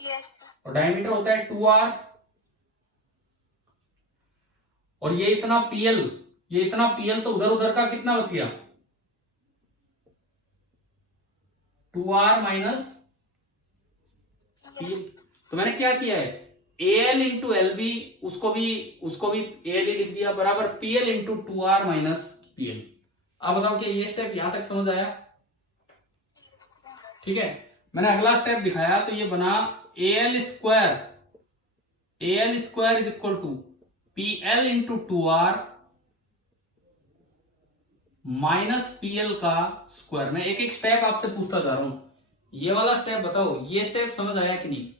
यस। और डायमीटर होता है 2R, और ये इतना PL तो उधर उधर का कितना बच गया? 2R minus PL। तो मैंने क्या किया है, AL इंटू LB उसको भी AL ही लिख दिया, बराबर PL into 2R minus PL। अब बताओ क्या ये स्टेप यहां तक समझ आया? ठीक है, मैंने अगला स्टेप दिखाया तो ये बना AL square is equal to PL into 2R minus PL का स्क्वायर। मैं एक एक स्टेप आपसे पूछता जा रहा हूं, ये वाला स्टेप बताओ, ये स्टेप समझ आया कि नहीं?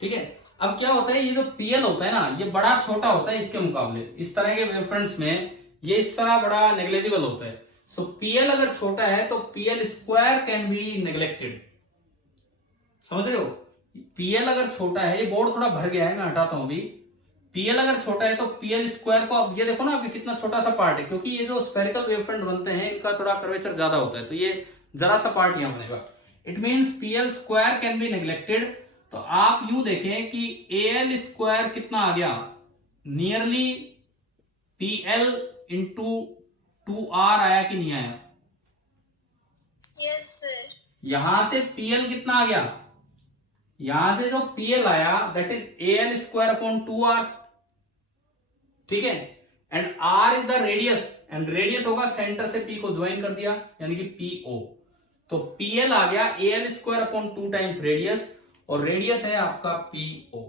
ठीक है, अब क्या होता है, ये जो PL होता है ना, ये बड़ा छोटा होता है इसके मुकाबले। इस तरह के वेवफ्रंट्स में ये इस तरह बड़ा नेग्लेजिबल होता है। सो PL अगर छोटा है तो PL square can be neglected. समझ रहे हो? PL अगर छोटा है, ये बोर्ड थोड़ा भर गया है, मैं हटाता हूं अभी। पीएल अगर छोटा है तो पीएल स्क्वायर को, अब ये देखो ना अभी कितना छोटा सा पार्ट है, क्योंकि ये जो स्फेरिकल वेवफ्रंट बनते हैं इनका थोड़ा कर्वेचर ज्यादा होता है, तो ये जरा सा पार्ट यहां बनेगा। It means PL square can be neglected. तो आप यूं देखें कि एल स्क्वायर कितना आ गया, नियरली पीएल इंटू 2r आया कि नहीं आया? Yes, sir. यहां से पीएल कितना आ गया, यहां से जो पीएल आया that is L square upon 2r, ठीक है। And r is the radius, and radius होगा सेंटर से p को ज्वाइन कर दिया यानी कि PO। तो PL आ गया L square upon 2 times radius, और रेडियस है आपका PO।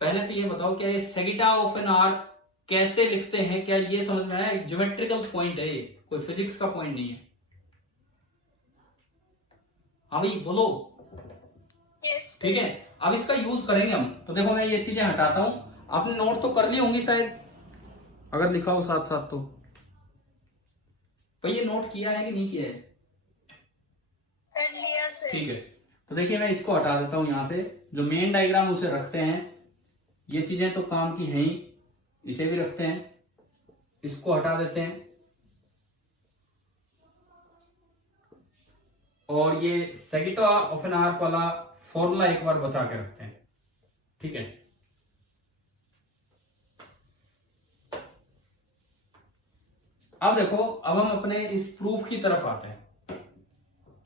पहले तो ये बताओ क्या ये सेगिटा ऑफ एन आर्क कैसे लिखते हैं, क्या ये समझ में आया? एक ज्योमेट्रिकल पॉइंट है ये, कोई फिजिक्स का पॉइंट नहीं है। हाँ भाई बोलो। Yes. ठीक है, अब इसका यूज करेंगे हम। तो देखो मैं ये चीजें हटाता हूं, आपने नोट तो कर ली होंगी शायद, अगर लिखा हो साथ साथ तो। भाई ये नोट किया है कि नहीं किया है? कर लिया sir. ठीक है, तो देखिए मैं इसको हटा देता हूं यहां से, जो मेन डायग्राम उसे रखते हैं, ये चीजें तो काम की हैं ही, इसे भी रखते हैं, इसको हटा देते हैं, और ये सेगिटा ऑफ एन आर्क वाला फॉर्मूला एक बार बचा के रखते हैं, ठीक है। अब देखो, अब हम अपने इस प्रूफ की तरफ आते हैं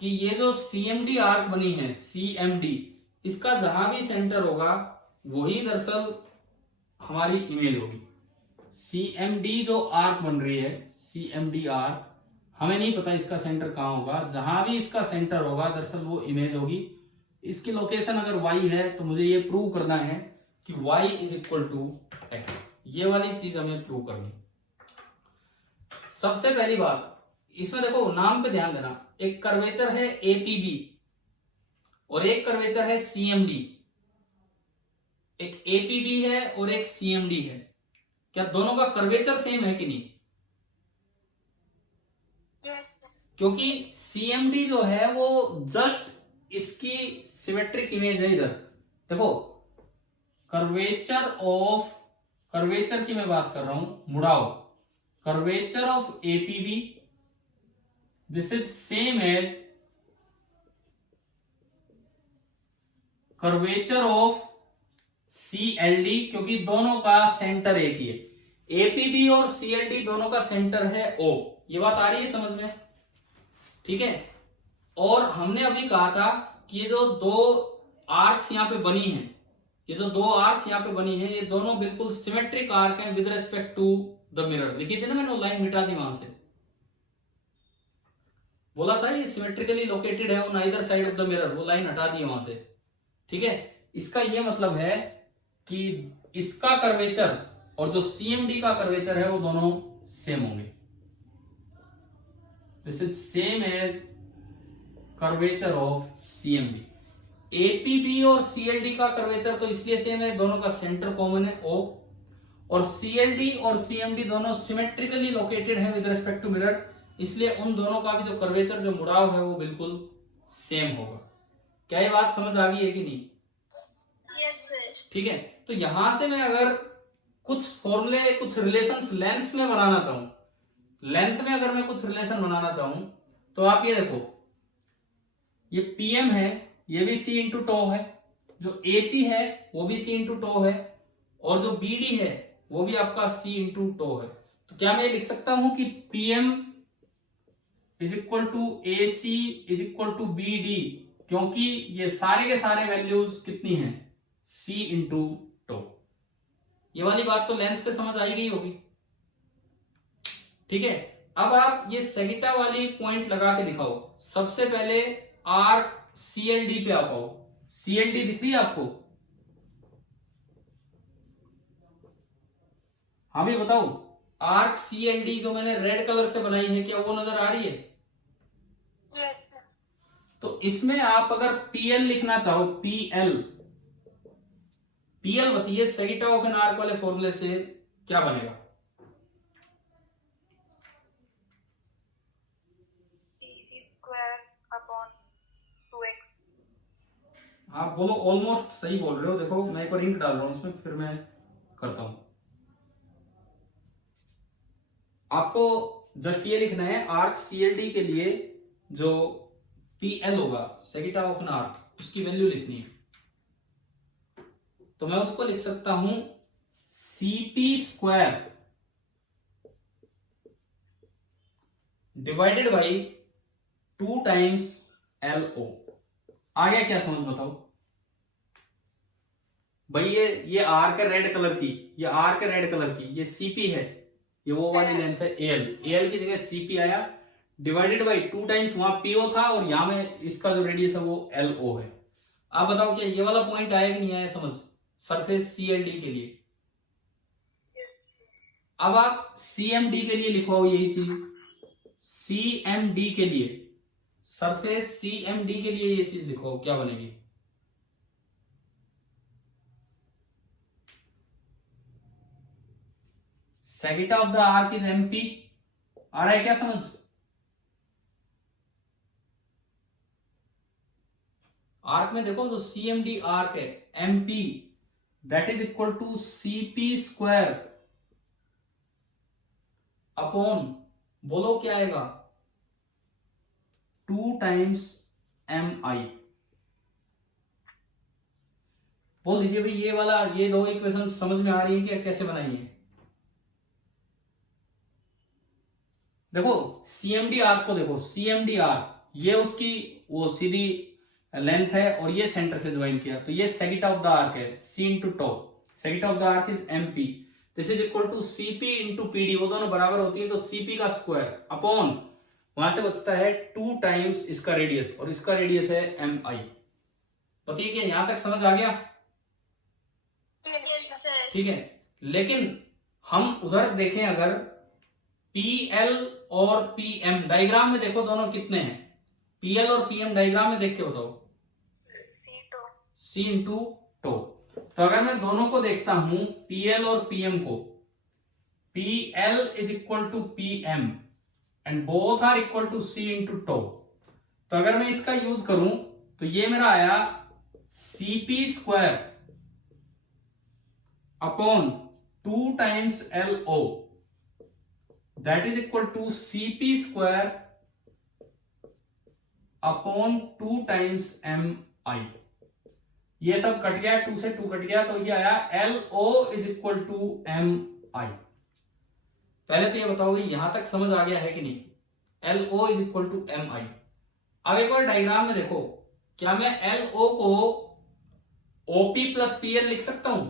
कि ये जो सीएमडी आर्क बनी है, सीएमडी, इसका जहां भी सेंटर होगा वही दरअसल हमारी इमेज होगी। सीएमडी जो आर्क बन रही है, सीएमडी आर्क, हमें नहीं पता इसका सेंटर कहां होगा, जहां भी इसका सेंटर होगा दरअसल वो इमेज होगी। इसकी लोकेशन अगर y है तो मुझे ये प्रूव करना है कि y is equal to x, ये वाली चीज हमें प्रूव करनी। सबसे पहली बात इसमें देखो, नाम पे ध्यान देना, एक कर्वेचर है एपीबी और एक कर्वेचर है सीएमडी। एक एपीबी है और एक सीएमडी है, क्या दोनों का कर्वेचर सेम है कि नहीं? Yes, sir. क्योंकि सीएमडी जो है वो जस्ट इसकी सिमेट्रिक इमेज है। इधर देखो, कर्वेचर की मैं बात कर रहा हूं, मुड़ाव, curvature of APB, this is same as curvature of CLD, क्योंकि दोनों का सेंटर एक ही है। एपीबी और सीएलडी दोनों का सेंटर है O। ये बात आ रही है समझ में? ठीक है। और हमने अभी कहा था कि ये जो दो आर्क्स यहां पे बनी हैं, ये जो दो आर्क्स यहां पे बनी है, ये दोनों बिल्कुल सिमेट्रिक आर्क हैं with respect to the mirror. लिखी थी ना मैंने, लाइन मिटा दी वहां से, बोला था ये सिमेट्रिकली लोकेटेड है on either side of the mirror, वो लाइन हटा दी वहां से। ठीक है, इसका ये मतलब है कि इसका कर्वेचर और जो सीएमडी का कर्वेचर है वो दोनों सेम होंगे। This is same as curvature of CMD. APB और सीएलडी का कर्वेचर तो इसलिए सेम है, दोनों का सेंटर कॉमन है O, और सीएलडी और सीएमडी दोनों सिमेट्रिकली लोकेटेड है विद रिस्पेक्ट टू मिरर, इसलिए उन दोनों का भी जो कर्वेचर, जो मुड़ाव है, वो बिल्कुल सेम होगा। क्या ये बात समझ आ गई है कि नहीं? Yes, sir. ठीक है, तो यहां से मैं अगर कुछ फॉर्मूले, कुछ रिलेशंस लेंथ में बनाना चाहूं, लेंथ में अगर मैं कुछ रिलेशन बनाना चाहूं, तो आप ये देखो, ये पीएम है, ये भी सी इंटू टो है, जो एसी है वो भी सी इंटू टो है, और जो बीडी है वो भी आपका सी इंटू टो है। तो क्या मैं ये लिख सकता हूं कि PM is equal to A C is equal to B D, क्योंकि ये सारे के सारे वैल्यूज कितनी हैं, सी इंटू टो। ये वाली बात तो लेंथ से समझ आई गई होगी। ठीक है, अब आप ये सेगिटा वाली पॉइंट लगा के दिखाओ। सबसे पहले आर्क सीएलडी पे आ पाओ। सीएलडी दिख रही है आपको? हाँ भी बताओ, आर्क सीएलडी जो मैंने रेड कलर से बनाई है, क्या वो नजर आ रही है? Yes, sir. तो इसमें आप अगर पीएल लिखना चाहो, पीएल बताइए सेगिटा ऑफ एन आर्क वाले फॉर्मूले से क्या बनेगा? P square upon 2x. आप बोलो ऑलमोस्ट सही बोल रहे हो। देखो मैं एक बार इंक डाल रहा हूं इसमें, फिर मैं करता हूं। आपको जस्ट ये लिखना है आर्क सीएलडी के लिए जो पीएल होगा, सेगिटा ऑफ एन आर्क, उसकी वैल्यू लिखनी है। तो मैं उसको लिख सकता हूं CP square divided by 2 times LO. आ गया क्या समझ, बताओ भाई। ये आर्क है रेड कलर की, ये आर्क है रेड कलर की, ये सीपी है, ये वो वाली लेंथ है एल, एल की जगह सीपी आया, डिवाइडेड बाई 2 टाइम्स वहां पीओ था और यहां में इसका जो रेडियस है वो एलओ है। आप बताओ क्या ये वाला पॉइंट आया कि नहीं आया समझ, सरफेस सीएलडी के लिए। अब आप सीएमडी के लिए लिखवाओ यही चीज, सीएमडी के लिए, सरफेस सीएमडी के लिए ये चीज लिखवाओ, क्या बनेगी। Sagitta of the arc is MP. आ रहा है क्या समझ। आर्क में देखो जो सीएमडी आर्क है MP that is equal to CP square upon, बोलो क्या आएगा, 2 टाइम्स एम आई। बोल दीजिए भाई ये वाला, ये दो इक्वेशन समझ में आ रही है कि कैसे बनाई है। देखो सीएमडी आर्क को देखो, सीएमडी आर्क ये उसकी वो सीधी लेंथ है और ये सेंटर से ज्वाइन किया, तो ये सेगिटा ऑफ द आर्क है, C into two, sagitta of the arc is MP, this is equal to CP into PD, वो दोनों बराबर होती है तो सीपी का स्क्वायर अपॉन, वहां से बचता है 2 टाइम्स इसका रेडियस, और इसका रेडियस है एम आई। बताइए कि यहां तक समझ आ गया। ठीक है, लेकिन हम उधर देखें अगर पीएल और पीएम डायग्राम में देखो दोनों कितने हैं, पीएल और पीएम डायग्राम में देख के बताओ, सी इंटू टो। तो अगर मैं दोनों को देखता हूं पीएल और पीएम को, PL is equal to PM and both are equal to c into tau. तो अगर मैं इसका यूज करूं तो ये मेरा आया CP square upon 2 times LO that is equal to CP square upon 2 times M I. ये सब कट गया, 2 से 2 कट गया, तो ये आया LO is equal to M I. पहले तो ये बताओ यहां तक समझ आ गया है कि नहीं, LO is equal to M I. अब एक और डायग्राम में देखो, क्या मैं एलओ को ओपी प्लस पीएल लिख सकता हूं।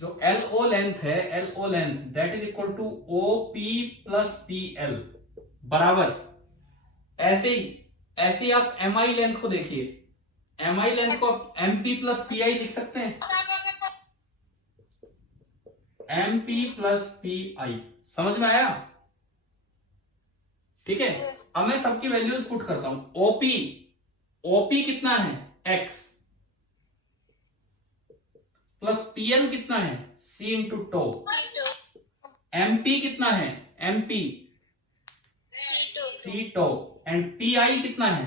जो एलओ लेंथ है, LO length that is equal to OP plus PL बराबर, ऐसे ही आप एम आई लेंथ को देखिए, एम आई लेंथ को आप एमपी प्लस पीआई लिख सकते हैं, एमपी प्लस पीआई। समझ में आया। ठीक है, अब मैं सबकी वैल्यूज पुट करता हूं। ओपी कितना है एक्स, प्लस पीएल कितना है सी इंटू टो, एमपी कितना है MP c tau, and PI कितना है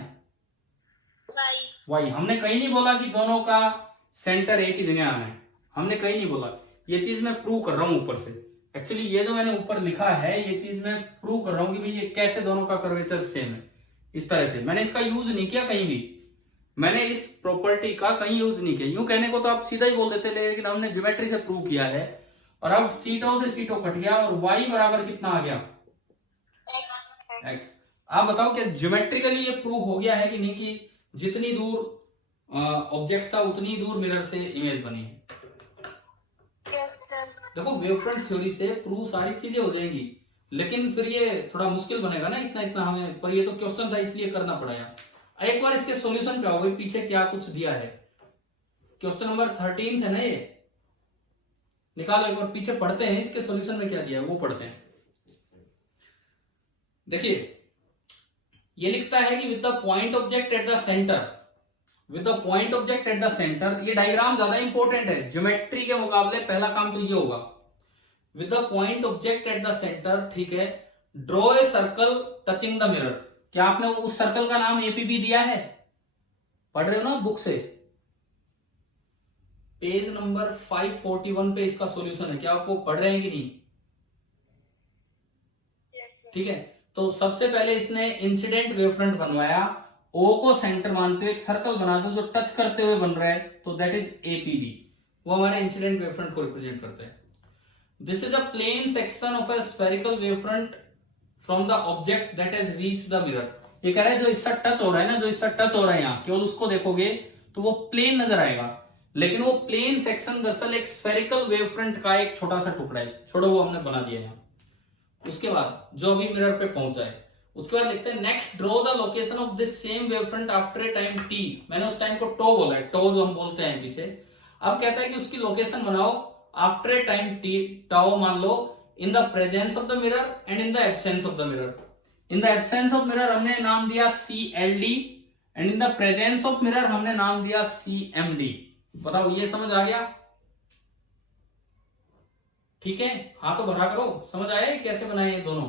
वाई। हमने कहीं नहीं बोला कि दोनों का सेंटर एक ही जगह आना है, हमने कहीं नहीं बोला। ये चीज मैं प्रूव कर रहा हूं ऊपर से। एक्चुअली ये जो मैंने ऊपर लिखा है ये चीज मैं प्रूव कर रहा हूं कि भाई ये कैसे दोनों का कर्वेचर सेम है। इस तरह से मैंने इसका यूज नहीं किया कहीं भी, मैंने इस प्रॉपर्टी का कहीं यूज नहीं किया। यूं कहने को तो आप सीधा ही बोल देते, लेकिन हमने ज्योमेट्री से प्रूव किया है। और अब सीटो से सीटो कट गया और y बराबर कितना आ गया x। आप बताओ क्या ज्योमेट्रिकली ये प्रूव हो गया है कि नहीं, कि जितनी दूर ऑब्जेक्ट था उतनी दूर मिरर से इमेज बनी है। देखो वेवफ्रंट थ्योरी से प्रूव सारी चीजें हो जाएंगी, लेकिन फिर ये थोड़ा मुश्किल बनेगा ना इतना इतना हमें, पर ये तो क्वेश्चन था इसलिए करना पड़ेगा। एक बार इसके सॉल्यूशन पे आओ भाई, पीछे क्या कुछ दिया है। क्वेश्चन नंबर 13 है ना, ये निकालो एक बार, पीछे पढ़ते हैं इसके सॉल्यूशन में क्या दिया है वो पढ़ते हैं। देखिए ये लिखता है कि with the point object at the centre, with the point object at the centre. ये डायग्राम ज्यादा इंपॉर्टेंट है, ज्योमेट्री के मुकाबले पहला काम तो ये होगा। With the point object at the centre, ठीक है, draw a circle touching the mirror. क्या आपने उस सर्कल का नाम एपीबी दिया है पढ़ रहे हो ना बुक से? पेज नंबर 541 पे इसका सॉल्यूशन है, क्या आपको पढ़ रहे हैं कि नहीं? ठीक है, तो सबसे पहले इसने इंसिडेंट वेवफ्रंट बनवाया, ओ को सेंटर मानते हुए एक सर्कल बना दो जो टच करते हुए बन रहा है, तो दैट इज एपीबी, वो हमारे इंसिडेंट वेवफ्रंट को रिप्रेजेंट करते हैं। This is a plane section of a spherical wavefront from the object that has reached the mirror. ये कह रहा है जो इसका टच हो रहा है ना, जो इसका टच हो रहा है यहाँ, केवल उसको देखोगे तो वो प्लेन नजर आएगा, लेकिन वो प्लेन सेक्शन दरअसल एक स्फेरिकल वेवफ्रंट का एक छोटा सा टुकड़ा है, छोड़ो वो हमने बना दिया यहाँ। उसके बाद जो अभी मिरर पे पहुंचा है, उसके बाद लिखते हैं next draw the location of this same wavefront after a time T. मैंने उस टाइम को टो बोला है, टो जो हम बोलते हैं पीछे। अब कहता है कि उसकी लोकेशन बनाओ after a time T, tau मान लो, in the presence of the mirror and in the absence of the mirror. In the absence of mirror हमने नाम दिया CLD and in the presence of mirror हमने नाम दिया CMD। बताओ ये समझ आ गया? ठीक है, हाँ तो भरा करो, समझ आया कैसे बनाए ये दोनों?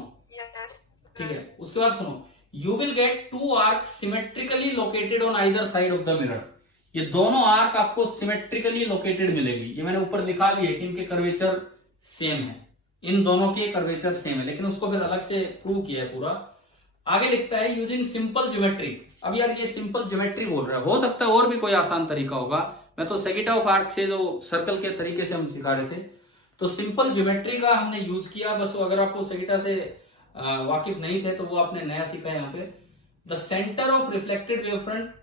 ठीक है, उसके बाद सुनो, you will get two arc symmetrically located on either side of the mirror. ये दोनों आर्क आपको सिमेट्रिकली लोकेटेड मिलेगी। ये मैंने ऊपर लिखा भी है कि इनके कर्वेचर सेम है, इन दोनों के कर्वेचर सेम है, लेकिन उसको फिर अलग से प्रूव किया है पूरा। आगे लिखता है यूजिंग सिंपल ज्योमेट्री। अब यार ये सिंपल ज्योमेट्री बोल रहा है, हो सकता है और भी कोई आसान तरीका होगा, मैं तो सेगिटा ऑफ आर्क से जो सर्कल के तरीके से हम सिखा रहे थे, तो सिंपल ज्योमेट्री का हमने यूज किया। बस अगर आपको सेगिटा से वाकिफ नहीं थे तो वो आपने नया सीखा है यहाँ पे। The centre of reflected wavefront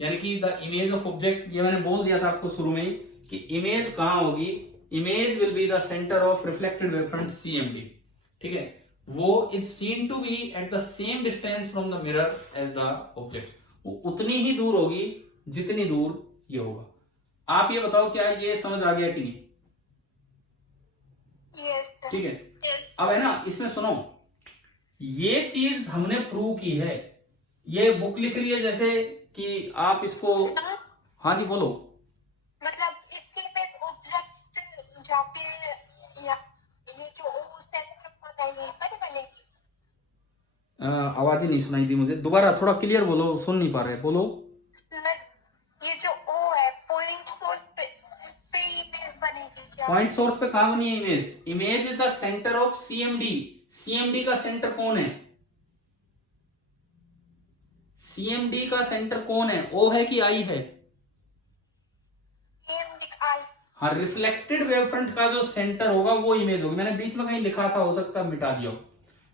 यानी कि द इमेज ऑफ ऑब्जेक्ट, ये मैंने बोल दिया था आपको शुरू में ही कि इमेज कहां होगी, image will be the centre of reflected wavefront CMD। ठीक है, वो is seen to be at the same distance from the mirror as the object, वो उतनी ही दूर होगी जितनी दूर ये होगा। आप ये बताओ क्या ये समझ आ गया कि नहीं? ठीक है, अब है ना, इसमें सुनो, ये चीज हमने प्रूव की है, ये बुक लिख रही है जैसे कि आप इसको, हाँ जी बोलो। मतलब इसके पे ऑब्जेक्ट जाके या ये जो ओ सेंटर पर नहीं पर बनेगी। आवाज ही नहीं सुनाई दी मुझे, दोबारा थोड़ा क्लियर बोलो, सुन नहीं पा रहे, बोलो। ये जो ओ है पॉइंट सोर्स पे इमेज बनेगी क्या? पॉइंट सोर्स पे कहां बनी है image? Image is the centre of CMD। CMD का सेंटर कौन है? CMD का सेंटर कौन है? O है कि I है? हाँ, रिफ्लेक्टेड वेवफ्रंट का जो सेंटर होगा वो इमेज होगी। मैंने बीच में कहीं लिखा था, हो सकता है मिटा दिया हो।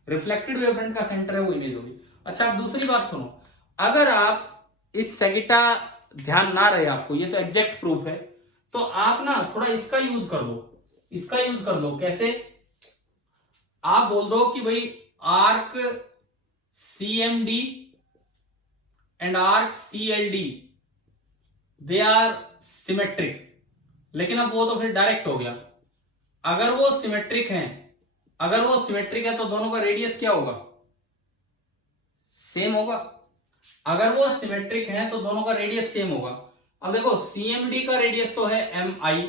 रिफ्लेक्टेड वेवफ्रंट का सेंटर है वो इमेज होगी। अच्छा, अब दूसरी बात सुनो, अगर आप इस सेगिटा ध्यान ना रहे आपको, ये तो एग्जैक्ट प्रूफ है, तो आप ना थोड़ा इसका यूज कर लो। इसका यूज कर लो कैसे? आप बोल दो कि भाई arc CMD and arc CLD they are symmetric. लेकिन अब वो तो फिर डायरेक्ट हो गया। अगर वो सिमेट्रिक हैं, अगर वो सिमेट्रिक है तो दोनों का रेडियस क्या होगा? सेम होगा। अगर वो सिमेट्रिक हैं तो दोनों का रेडियस सेम होगा। अब देखो, CMD का रेडियस तो है MI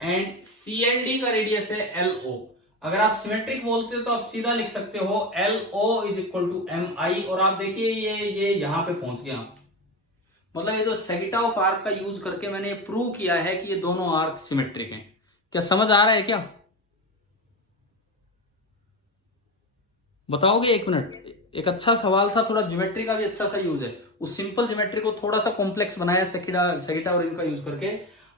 एंड CLD का रेडियस है LO। अगर आप सिमेट्रिक बोलते हो तो आप सीधा लिख सकते हो LO is equal to MI, और आप देखिए ये यहां पे पहुंच गया। मतलब ये जो सेगिटा ऑफ आर्क का यूज करके मैंने प्रूव किया है कि ये दोनों आर्क सिमेट्रिक हैं। क्या समझ आ रहा है क्या? बताओगे? एक मिनट, एक अच्छा सवाल था, थोड़ा ज्योमेट्री का भी अच्छा सा यूज है। उस सिंपल ज्योमेट्री को थोड़ा सा कॉम्प्लेक्स बनाया सेगिटा और इनका यूज करके।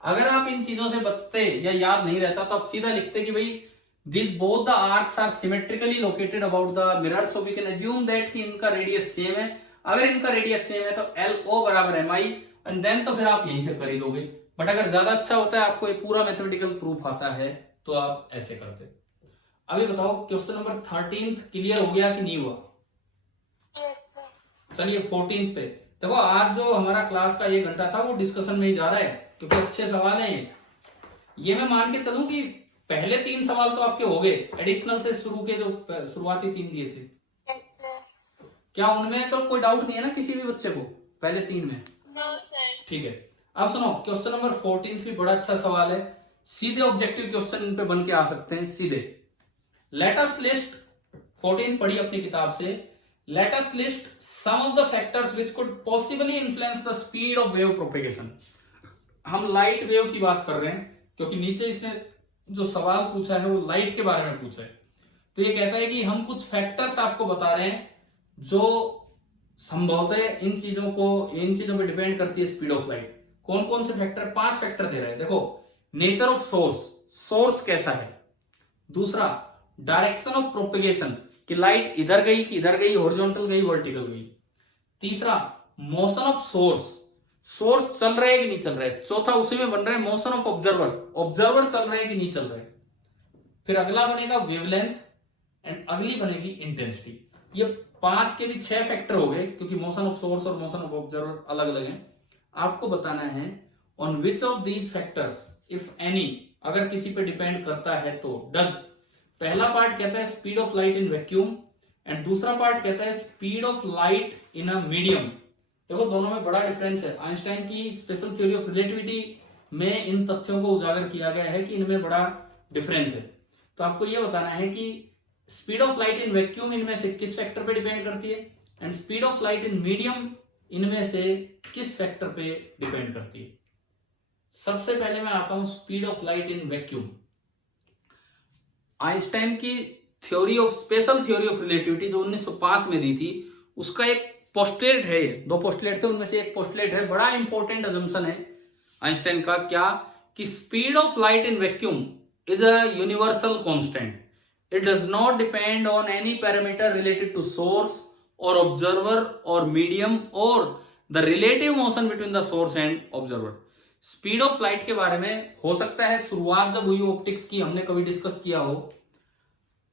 अगर आप इन चीजों से बचते या याद नहीं रहता तो आप सीधा लिखते कि भाई this both the arcs are symmetrically located about the mirror, so we can assume that कि इनका रेडियस सेम है। अगर इनका रेडियस सेम है तो LO बराबर MI, एंड देन तो फिर आप यहीं से कर ही दोगे। बट अगर ज्यादा अच्छा होता है, आपको ये पूरा मैथमेटिकल प्रूफ आता है, तो आप ऐसे करते। अभी बताओ क्वेश्चन नंबर 13 क्लियर हो गया कि नहीं हुआ? चलिए 14 पे देखो। आज जो हमारा क्लास का 1 घंटा था वो डिस्कशन में ही जा रहा है, क्योंकि अच्छे सवाल हैं ये मैं मान के चलूं कि पहले 3 सवाल तो आपके हो गए, एडिशनल से शुरू के जो शुरुआती 3 दिए थे। क्या उनमें तो कोई डाउट नहीं है ना किसी भी बच्चे को पहले 3 में? No sir. ठीक है, अब सुनो, क्वेश्चन नंबर 14 भी बड़ा अच्छा सवाल है। सीधे ऑब्जेक्टिव क्वेश्चन इन पे बन के आ सकते हैं सीधे। लेट अस लिस्ट 14 पढ़ी अपनी किताब से। Let us list some of the factors which could possibly influence the speed of wave propagation. हम लाइट वेव की बात कर रहे हैं क्योंकि नीचे इसने जो सवाल पूछा है वो लाइट के बारे में पूछा है। तो ये कहता है कि हम कुछ फैक्टर्स आपको बता रहे हैं जो संभवतः इन चीजों पे डिपेंड करती है स्पीड ऑफ लाइट। कौन कौन से फैक्टर? 5 फैक्टर दे रहे हैं। देखो, नेचर ऑफ सोर्स कैसा है। दूसरा, डायरेक्शन ऑफ प्रोपेगेशन कि लाइट इधर गई कि इधर गई, हॉरिजॉन्टल गई, वर्टिकल गई। तीसरा, मोशन ऑफ सोर्स चल रहा है कि नहीं चल रहा है। चौथा, उसी में बन रहा है मोशन ऑफ ऑब्जर्वर चल रहा है कि नहीं चल रहा है। फिर अगला बनेगा वेवलेंथ एंड अगली बनेगी इंटेंसिटी। ये 5 के भी 6 फैक्टर हो गए क्योंकि मोशन ऑफ सोर्स और मोशन ऑफ ऑब्जर्वर अलग अलग हैं। आपको बताना है on which of these factors if any, अगर किसी पे डिपेंड करता है तो डज। पहला पार्ट कहता है speed of light in vacuum and दूसरा पार्ट कहता है speed of light in a medium. देखो, दोनों में बड़ा डिफरेंस है। आइंस्टाइन की स्पेशल थ्योरी ऑफ रिलेटिविटी में इन तथ्यों को उजागर किया गया है कि इनमें बड़ा डिफरेंस है। तो आपको यह बताना है कि speed of light in vacuum इनमें से किस फैक्टर पे डिपेंड करती है and speed of light in medium इनमें से किस फैक्टर पे डिपेंड करती है। सबसे पहले मैं आता हूं speed of light in vacuum. Einstein की स्पेशल थ्योरी ऑफ रिलेटिविटी जो 1905 में दी थी, उसका एक पोस्टुलेट है। 2 पोस्टुलेट थे, उनमें से एक पोस्टुलेट है, बड़ा इंपॉर्टेंट अजम्पशन है आइंस्टाइन का। क्या? कि speed of light in vacuum is a universal constant. It does not depend on any parameter related to source or observer or medium or the relative motion between the source and observer. Speed of light के बारे में हो सकता है शुरुआत जब हुई optics की, हमने कभी डिस्कस किया हो।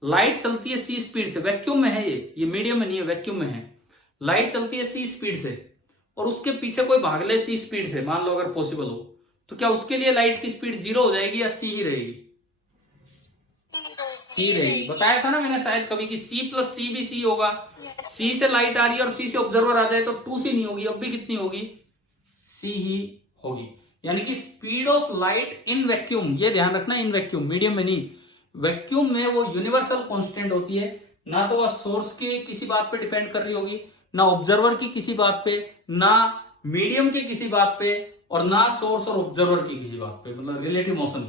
लाइट चलती है सी स्पीड से, वैक्यूम में है ये मीडियम में नहीं है, वैक्यूम में है। लाइट चलती है सी स्पीड से और उसके पीछे कोई भाग ले सी स्पीड से, मान लो अगर पॉसिबल हो, तो क्या उसके लिए लाइट की स्पीड 0 हो जाएगी या सी ही रहेगी? सी रहेगी। बताया था ना मैंने शायद कभी कि सी प्लस सी भी सी होगा। सी से लाइट आ रही है और सी से ऑब्जर्वर आ जाए तो 2c नहीं होगी, अब भी कितनी होगी? सी ही होगी। यानी कि speed of light in vacuum, ये ध्यान रखना, इन वैक्यूम, मीडियम में नहीं। वैक्यूम में वो यूनिवर्सल कांस्टेंट होती है, ना तो वह सोर्स के किसी बात पे डिपेंड कर रही होगी, ना ऑब्जर्वर की किसी बात पे, ना मीडियम की किसी बात पे, और ना सोर्स और ऑब्जर्वर की किसी बात पे, मतलब रिलेटिव मोशन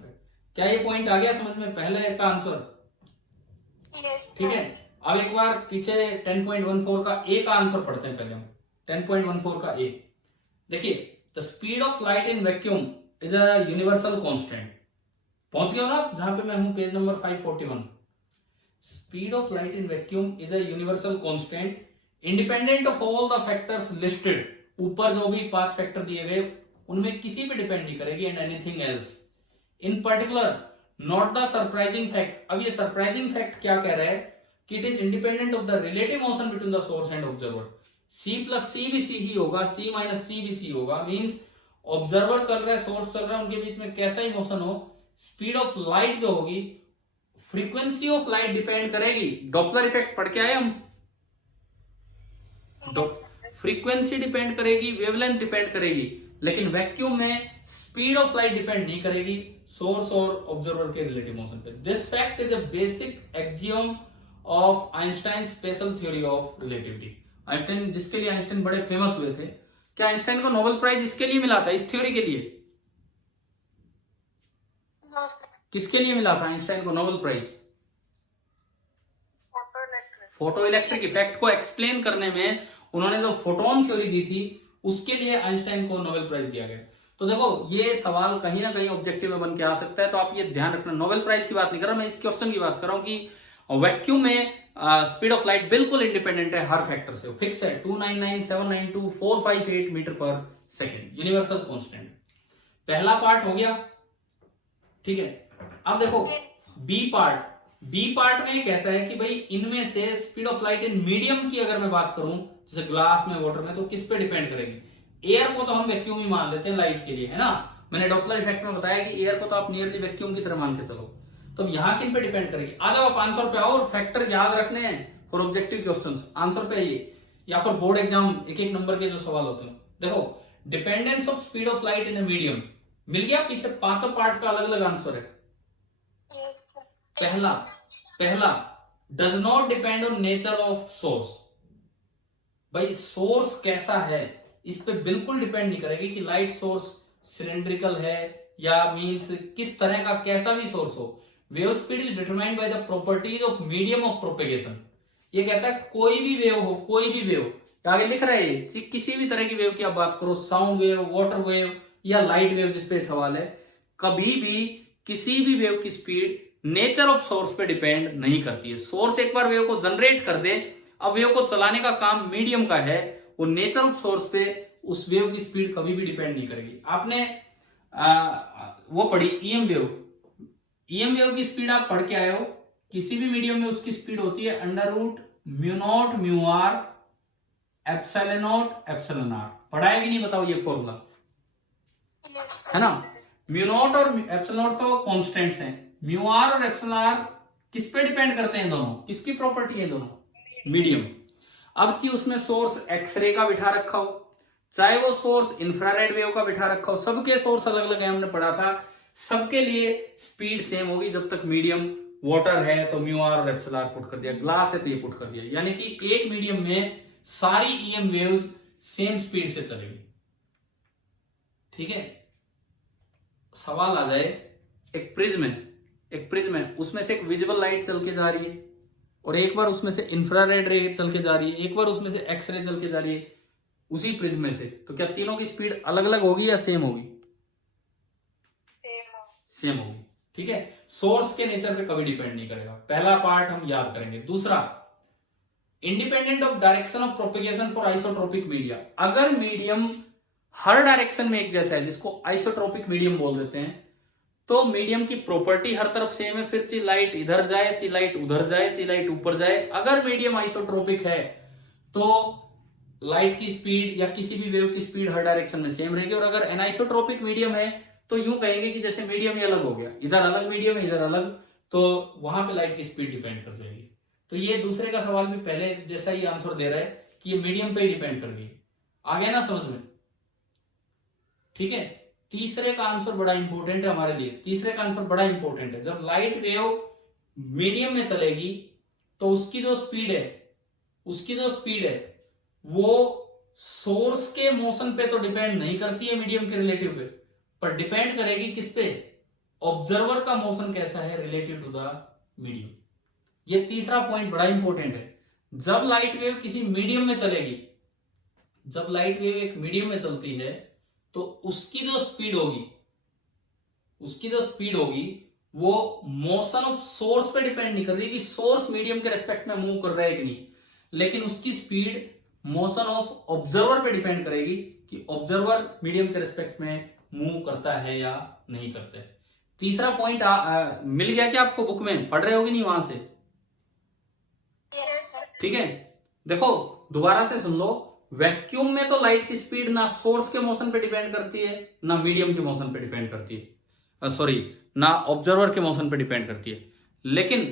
पे। क्या ये पॉइंट आ गया समझ में? पहले का आंसर ठीक है। अब एक बार पीछे 10.14 का ए का आंसर पढ़ते हैं पहले हम। 10.14 का ए देखिए, the speed of light in vacuum is a universal constant. पहुंच गए हो ना आप जहां पे मैं हूं, page number 541। Speed of light in vacuum is a universal constant independent of all the factors listed. ऊपर जो भी 5 फैक्टर दिए गए उनमें किसी पे डिपेंड नहीं करेगी and anything else. In particular not the surprising fact. अब ये सरप्राइजिंग फैक्ट क्या कह रहा है कि it is independent of the relative motion between the source and observer. C plus C भी सी ही होगा, सी माइनस सी भी सी होगा। मींस ऑब्जर्वर चल रहा है, सोर्स चल रहा है, उनके बीच में कैसा ही मोशन हो, स्पीड ऑफ लाइट जो होगी, फ्रीक्वेंसी ऑफ लाइट डिपेंड करेगी। डॉपलर इफेक्ट पढ़ के आए हम। फ्रीक्वेंसी डिपेंड करेगी, वेवलेंथ डिपेंड करेगी, लेकिन वैक्यूम में स्पीड ऑफ लाइट डिपेंड नहीं करेगी सोर्स और ऑब्जर्वर के रिलेटिव मोशन पे। This fact is a basic axiom of Einstein special theory of relativity. Einstein, जिसके लिए आइंस्टाइन बड़े फेमस हुए थे। क्या आइंस्टाइन को नोबेल प्राइज इसके लिए मिला था, इस थ्योरी के लिए? किसके लिए मिला था आइंस्टाइन को Nobel prize? Photo electric effect को एक्सप्लेन करने में उन्होंने जो फोटोन थ्योरी दी थी उसके लिए आइंस्टाइन को नोबेल प्राइज दिया गया। तो देखो, ये सवाल कहीं ना कहीं ऑब्जेक्टिव में बन के आ सकता है, तो आप ये ध्यान रखना। नोबेल प्राइज की बात नहीं कर रहा मैं, इस क्वेश्चन की बात कर रहा हूं कि वैक्यूम में स्पीड ऑफ लाइट बिल्कुल इंडिपेंडेंट है हर फैक्टर से, फिक्स है 299,792,458 मीटर पर सेकेंड, यूनिवर्सल कांस्टेंट। पहला पार्ट हो गया, ठीक है। अब देखो बी पार्ट में ये कहता है कि भाई इनमें से speed of light in medium की अगर मैं बात करूं, जैसे ग्लास में, वाटर में, तो किस पे डिपेंड करेगी? एयर को तो हम वैक्यूम ही मान लेते हैं लाइट के लिए, है ना। मैंने डॉपलर इफेक्ट में बताया कि एयर को तो आप नियरली वैक्यूम की तरह मान के चलो। तो यहां किन पे डिपेंड करेगी? आ जाओ आप आंसर पे आओ, और फैक्टर याद रखने हैं फॉर ऑब्जेक्टिव क्वेश्चंस। आंसर पे आइए, या फिर बोर्ड एग्जाम 1-1 नंबर के जो सवाल होते हैं। देखो, dependence of speed of light in a medium मिल गया। पीछे 5 पार्ट का अलग अलग आंसर है। पहला does not depend on nature of source. भाई सोर्स कैसा है इस पे बिल्कुल डिपेंड नहीं करेगी कि लाइट सोर्स सिलेंड्रिकल है या मींस किस तरह का कैसा भी सोर्स हो। Wave speed is determined by the properties of medium of propagation. ये कहता है कोई भी वेव हो, कोई भी वेव, आगे लिख रहा है कि किसी भी तरह की वेव की आप बात करो, साउंड वेव, वाटर वेव या लाइट वेव जिस पे सवाल है, कभी भी किसी भी वेव की स्पीड नेचर ऑफ सोर्स पे डिपेंड नहीं करती है। सोर्स एक बार वेव को जनरेट कर दे, अब वेव को चलाने का काम मीडियम का है, वो नेचर ऑफ सोर्स पे उस वेव की स्पीड कभी भी डिपेंड नहीं करेगी। आपने वो पढ़ी ईएम वेव, ईएम वेव की स्पीड आप पढ़ के आए हो, किसी भी मीडियम में उसकी स्पीड होती है under root mu naught mu R epsilon naught epsilon R. पढ़ा है कि नहीं बताओ ये फॉर्मूला, है ना। म्यू नॉट और एप्सिलॉन नॉट तो कांस्टेंट्स हैं, म्यू आर और एप्सिलॉन आर किस पे डिपेंड करते हैं दोनों, किसकी प्रॉपर्टी है दोनों, मीडियम। अब जी उसमें सोर्स एक्सरे का बिठा रखा हो, चाहे वो सोर्स इंफ्रारेड वेव का बिठा रखा हो, सबके सोर्स अलग अलग है, हमने पढ़ा था, सबके लिए स्पीड सेम होगी। जब तक मीडियम वाटर है तो म्यू आर और एप्सिलॉन आर पुट कर दिया, ग्लास है तो ये पुट कर दिया, यानी कि एक मीडियम में सारी ईएम वेव्स सेम स्पीड से चलेगी। ठीक है, सवाल आ जाए एक प्रिज्म है, एक प्रिज्म है, उसमें से एक विजिबल लाइट चल के जा रही है और एक बार उसमें से इंफ्रारेड रे चल के जा रही है, एक बार उसमें से एक्सरे चल के जा रही है उसी प्रिज्म में से, तो क्या तीनों की स्पीड अलग अलग होगी या सेम होगी? सेम होगी। ठीक है, सोर्स के नेचर पे कभी डिपेंड नहीं करेगा। पहला पार्ट हम याद करेंगे। दूसरा, independent of direction of propagation for isotropic media. अगर मीडियम हर डायरेक्शन में एक जैसा है, जिसको आइसोट्रोपिक मीडियम बोल देते हैं, तो मीडियम की प्रॉपर्टी हर तरफ सेम है, फिर चाहे लाइट इधर जाए, चाहे लाइट उधर जाए, चाहे लाइट ऊपर जाए, अगर मीडियम आइसोट्रोपिक है तो लाइट की स्पीड या किसी भी वेव की स्पीड हर डायरेक्शन में सेम रहेगी। और अगर एनाइसोट्रोपिक मीडियम है तो यूं कहेंगे कि जैसे मीडियम ही अलग हो गया, इधर अलग मीडियम है, इधर अलग, तो वहां पे लाइट की स्पीड डिपेंड कर जाएगी। तो ये दूसरे का सवाल भी पहले जैसा ही आंसर दे रहा है कि ये मीडियम पे ही डिपेंड कर रही है। आ गया ना समझ में? ठीक है, तीसरे का आंसर बड़ा इंपॉर्टेंट है हमारे लिए, तीसरे का आंसर बड़ा इंपॉर्टेंट है। जब लाइट वेव मीडियम में चलेगी तो उसकी जो स्पीड है वो सोर्स के मोशन पे तो डिपेंड नहीं करती है मीडियम के रिलेटिव पे, पर डिपेंड करेगी किस पे? ऑब्जर्वर का मोशन कैसा है रिलेटिव टू द मीडियम। ये तीसरा पॉइंट बड़ा इंपॉर्टेंट है। जब लाइट वेव किसी मीडियम में चलेगी, जब लाइट वेव एक मीडियम में चलती है तो उसकी जो स्पीड होगी वो मोशन ऑफ सोर्स पे डिपेंड नहीं कर रही कि सोर्स मीडियम के रेस्पेक्ट में मूव कर रहा है कि नहीं, लेकिन उसकी स्पीड मोशन ऑफ ऑब्जर्वर पे डिपेंड करेगी कि ऑब्जर्वर मीडियम के रेस्पेक्ट में मूव करता है या नहीं करता है। तीसरा पॉइंट मिल गया क्या आपको? बुक में पढ़ रहे होगे नहीं वहां से? ठीक है, देखो दोबारा से सुन लो। वैक्यूम में तो लाइट की स्पीड ना सोर्स के मोशन पे डिपेंड करती है ना मीडियम के मोशन पे डिपेंड करती है, ना ऑब्जर्वर के मोशन पे डिपेंड करती है। लेकिन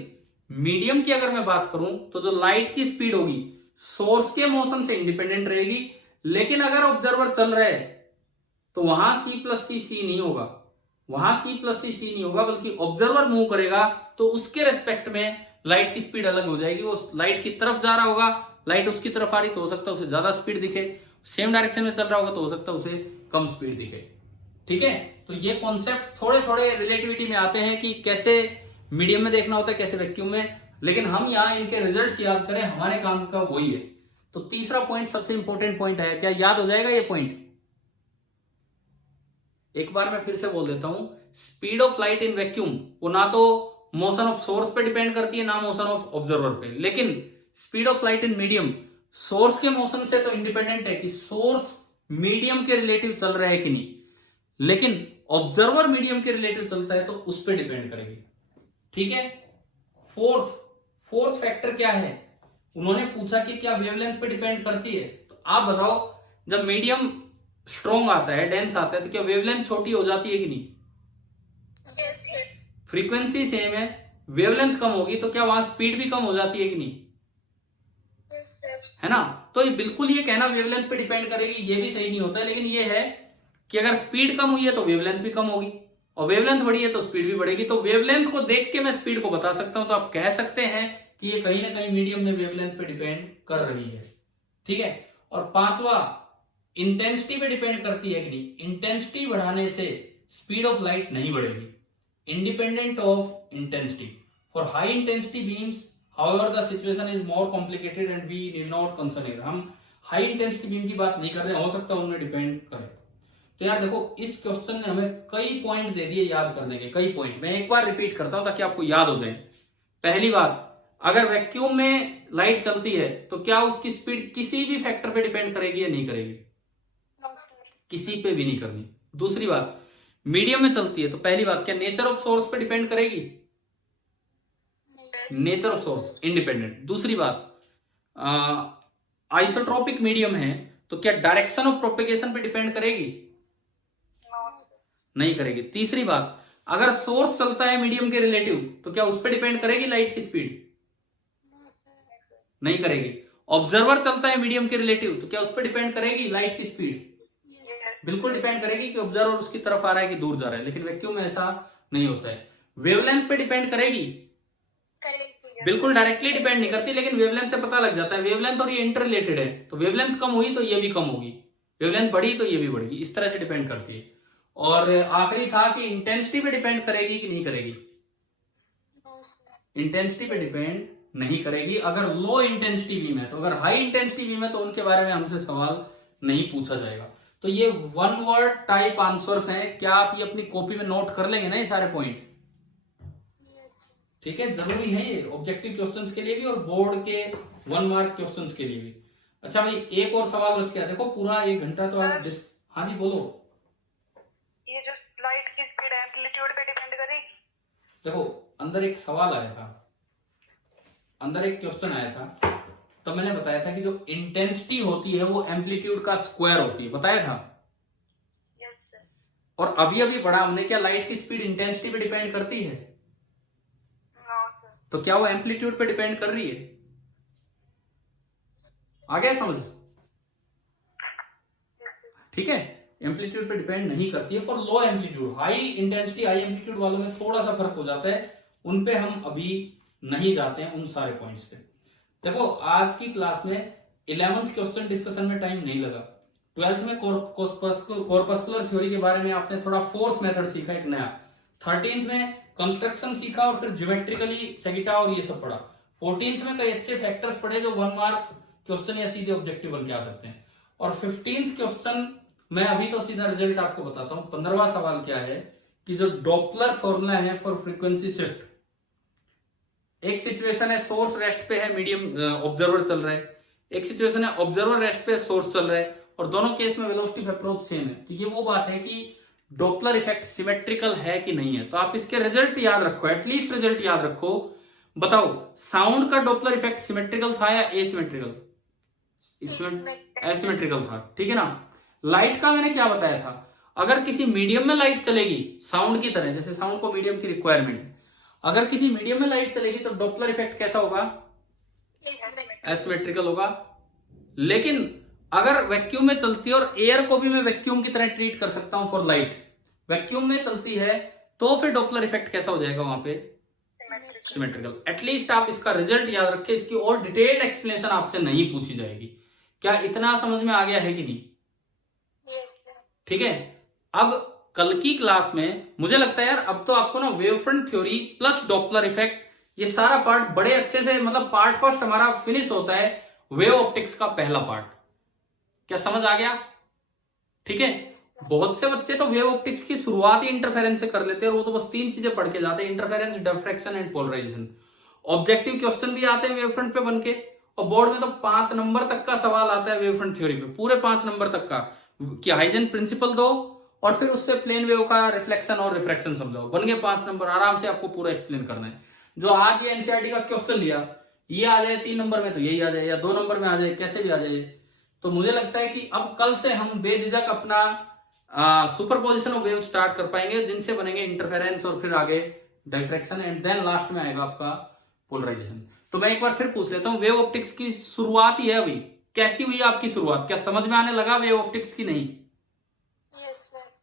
मीडियम की अगर मैं बात करूं तो जो लाइट की स्पीड होगी सोर्स के मोशन से इंडिपेंडेंट रहेगी, लेकिन अगर ऑब्जर्वर चल रहा है तो वहां C+C नहीं होगा, वहां C+C नहीं होगा, बल्कि ऑब्जर्वर मूव करेगा तो उसके रेस्पेक्ट में लाइट की स्पीड अलग हो जाएगी। वो लाइट की तरफ जा रहा होगा, लाइट उसकी तरफ आ रही तो हो सकता है उसे ज्यादा स्पीड दिखे, सेम डायरेक्शन में चल रहा होगा तो हो सकता है उसे कम स्पीड दिखे। ठीक है, तो ये कॉन्सेप्ट थोड़े थोड़े रिलेटिविटी में आते हैं कि कैसे मीडियम में देखना होता है, कैसे वैक्यूम में, लेकिन हम यहाँ इनके रिजल्ट्स याद करें, हमारे काम का वही है। तो तीसरा पॉइंट सबसे इंपॉर्टेंट पॉइंट है, क्या याद हो जाएगा ये पॉइंट? एक बार मैं फिर से बोल देता हूं, speed of light in vacuum वो ना तो मोशन ऑफ सोर्स पे डिपेंड करती है ना मोशन ऑफ ऑब्जर्वर पे, लेकिन speed of light in medium source के मोशन से तो इंडिपेंडेंट है कि सोर्स मीडियम के रिलेटिव चल रहा है कि नहीं, लेकिन ऑब्जर्वर मीडियम के रिलेटिव चलता है तो उस पर डिपेंड करेगी। ठीक है, फोर्थ फैक्टर क्या है? उन्होंने पूछा कि क्या वेवलेंथ पे डिपेंड करती है, तो आप बताओ जब मीडियम स्ट्रॉन्ग आता है, डेंस आता है, तो क्या वेवलेंथ छोटी हो जाती है कि नहीं? फ्रीक्वेंसी सेम है, वेवलेंथ कम होगी तो क्या वहां स्पीड भी कम हो जाती है कि नहीं? है ना। तो ये बिल्कुल ये कहना वेवलेंथ पे डिपेंड करेगी ये भी सही नहीं होता है, लेकिन ये है कि अगर स्पीड कम हुई है तो वेवलेंथ भी कम होगी, और वेवलेंथ बढ़ी है तो स्पीड भी बढ़ेगी। तो वेवलेंथ को देख के मैं स्पीड को बता सकता हूं, तो आप कह सकते हैं कि ये कहीं ना कहीं मीडियम में वेवलेंथ पे डिपेंड कर रही है। ठीक है, और पांचवा इंटेंसिटी पे डिपेंड करती है कि नहीं। इंटेंसिटी बढ़ाने से स्पीड ऑफ लाइट नहीं बढ़ेगी, independent of intensity. For high intensity beams however the situation is more complicated and we need not consider. हम हाई इंटेंसिटी बीम की बात नहीं कर रहे, हो सकता है उनमें डिपेंड करे। तो यार देखो, इस क्वेश्चन ने हमें कई पॉइंट दे दिए याद करने के, कई पॉइंट। मैं एक बार रिपीट करता हूं ताकि आपको याद हो जाए। पहली बात, अगर वैक्यूम में लाइट चलती है तो क्या उसकी स्पीड किसी भी फैक्टर पे डिपेंड करेगी या नहीं करेगी? No sir. किसी पे भी नहीं करनी। दूसरी बात, मीडियम में चलती है तो पहली बात, क्या नेचर ऑफ सोर्स पे डिपेंड करेगी? Nature of source independent. दूसरी बात, आइसोट्रोपिक मीडियम है तो क्या डायरेक्शन ऑफ प्रोपेगेशन पे डिपेंड करेगी? नहीं करेगी। तीसरी बात, अगर सोर्स चलता है मीडियम के रिलेटिव तो क्या उस पर डिपेंड करेगी लाइट की स्पीड? नहीं करेगी। ऑब्जर्वर चलता है मीडियम के रिलेटिव तो क्या उस पर डिपेंड करेगी लाइट की स्पीड? बिल्कुल डिपेंड करेगी कि ऑब्जर्वर उसकी तरफ आ रहा है कि दूर जा रहा है। लेकिन वैक्यूम में ऐसा नहीं होता है। वेवलेंथ पे डिपेंड करेगी? बिल्कुल डायरेक्टली डिपेंड नहीं करती, लेकिन वेवलेंथ से पता लग जाता है। वेवलेंथ और ये इंटर रिलेटेड है, तो वेवलेंथ कम हुई तो ये भी कम होगी, वेवलेंथ बढ़ी तो ये भी बढ़ेगी। इस तरह से डिपेंड करती है। और आखिरी था कि इंटेंसिटी पे डिपेंड करेगी कि नहीं करेगी? इंटेंसिटी पे डिपेंड नहीं करेगी अगर लो इंटेंसिटी बीम है। तो अगर हाई इंटेंसिटी बीम है तो उनके बारे में हमसे सवाल नहीं पूछा जाएगा। तो ये वन वर्ड टाइप आंसर्स हैं। क्या आप ये अपनी कॉपी में नोट कर लेंगे ना ये सारे पॉइंट? ठीक है, जरूरी है ये ऑब्जेक्टिव क्वेश्चंस के लिए भी और बोर्ड के 1 मार्क क्वेश्चंस के लिए भी। अच्छा भाई, एक और सवाल बच गया। देखो पूरा 1 घंटा तो आज हाँ जी बोलो। ये जो लाइट की स्पीड एम्पलीट्यूड पे डिपेंड करेगी? देखो अंदर एक सवाल आया था, अंदर एक क्वेश्चन आया था, तो मैंने बताया था कि जो इंटेंसिटी होती है वो एम्पलीट्यूड का स्क्वायर होती है, बताया था। Yes sir. और अभी अभी पढ़ा हमने, क्या लाइट की स्पीड इंटेंसिटी पे डिपेंड करती है? No sir. तो क्या वो एम्पलीट्यूड पे डिपेंड कर रही है? आ गया समझ? ठीक है, एम्पलीट्यूड पे डिपेंड नहीं करती है for low amplitude. High intensity high amplitude वालों में थोड़ा सा फर्क हो जाता है, उन पे हम अभी नहीं जाते हैं, उन सारे पॉइंट्स पे। देखो आज की क्लास में 11th क्वेश्चन डिस्कशन में टाइम नहीं लगा। 12th में कॉर्पस्कुलर थ्योरी के बारे में आपने थोड़ा फोर्स मेथड सीखा एक नया। 13th में कंस्ट्रक्शन सीखा और फिर ज्योमेट्रिकली सेगिटा और ये सब पढ़ा। 14th में कई अच्छे फैक्टर्स पढ़े जो 1 मार्क क्वेश्चन या सीधे ऑब्जेक्टिव बन के आ सकते हैं। और 15th क्वेश्चन मैं अभी तो सीधा रिजल्ट आपको बताता हूं। 15वां सवाल क्या है कि जो डॉपलर फॉर्मूला है फॉर फ्रीक्वेंसी शिफ्ट, एक सिचुएशन है सोर्स रेस्ट पे है, मीडियम ऑब्जर्वर चल रहा है। एक सिचुएशन है ऑब्जर्वर रेस्ट पे, सोर्स चल रहा है, और दोनों केस में वेलोसिटी ऑफ अप्रोच सेम है। तो ये वो बात है कि डॉपलर इफेक्ट सिमेट्रिकल है कि नहीं है। तो आप इसके रिजल्ट याद रखो, एटलीस्ट रिजल्ट याद रखो। बताओ साउंड का डॉपलर इफेक्ट सिमेट्रिकल था या एसिमेट्रिकल? एसिमेट्रिकल था, ठीक है ना। लाइट का मैंने क्या बताया था, अगर किसी मीडियम में लाइट चलेगी साउंड की तरह, जैसे साउंड को मीडियम की रिक्वायरमेंट, अगर किसी मीडियम में लाइट चलेगी तो डॉपलर इफेक्ट कैसा होगा? एसिमेट्रिकल होगा। लेकिन अगर वैक्यूम में चलती है, और एयर को भी मैं वैक्यूम की तरह ट्रीट कर सकता हूं फॉर लाइट, वैक्यूम में चलती है तो फिर डॉपलर इफेक्ट कैसा हो जाएगा वहां पे? सिमेट्रिकल। एटलीस्ट आप इसका रिजल्ट याद रखें, इसकी और डिटेल्ड एक्सप्लेनेशन आपसे नहीं पूछी जाएगी। क्या इतना समझ में आ गया है कि नहीं? ठीक है, अब कल की क्लास में मुझे लगता है यार अब तो आपको ना wave front theory plus Doppler effect ये सारा पार्ट बड़े अच्छे से, मतलब पार्ट फर्स्ट हमारा फिनिश होता है वेव ऑप्टिक्स का पहला पार्ट। क्या समझ आ गया? ठीक है, बहुत से बच्चे तो वेव ऑप्टिक्स की शुरुआत ही इंटरफेरेंस से कर लेते हैं और वो तो बस 3 चीजें पढ़ के जाते हैं, interference, diffraction and polarisation. Objective question भी आते हैं वेव फ्रंट पे बन के, और बोर्ड में तो 5 नंबर तक का सवाल आता है वेव फ्रंट थ्योरी पे, पूरे 5 नंबर तक का, कि हाइजेन प्रिंसिपल दो और फिर उससे प्लेन वेव का रिफ्लेक्शन और रिफ्रैक्शन समझाओ, बन गए 5 नंबर। आराम से आपको पूरा एक्सप्लेन करना है। जो आज ये एनसीईआरटी का क्वेश्चन लिया, ये आ जाए 3 नंबर में तो यही आ जाए, या 2 नंबर में आ जाए, कैसे भी आ जाए। तो मुझे लगता है कि अब कल से हम बेझिझक अपना सुपरपोजिशन ऑफ वेव स्टार्ट कर पाएंगे, जिनसे बनेंगे इंटरफेरेंस और फिर आगे डिफ्रैक्शन एंड देन लास्ट में आएगा आपका पोलराइजेशन। तो मैं एक बार फिर पूछ लेता हूं, वेव ऑप्टिक्स की शुरुआत ही है अभी, कैसी हुई आपकी शुरुआत? क्या समझ में आने लगा वेव ऑप्टिक्स की? नहीं?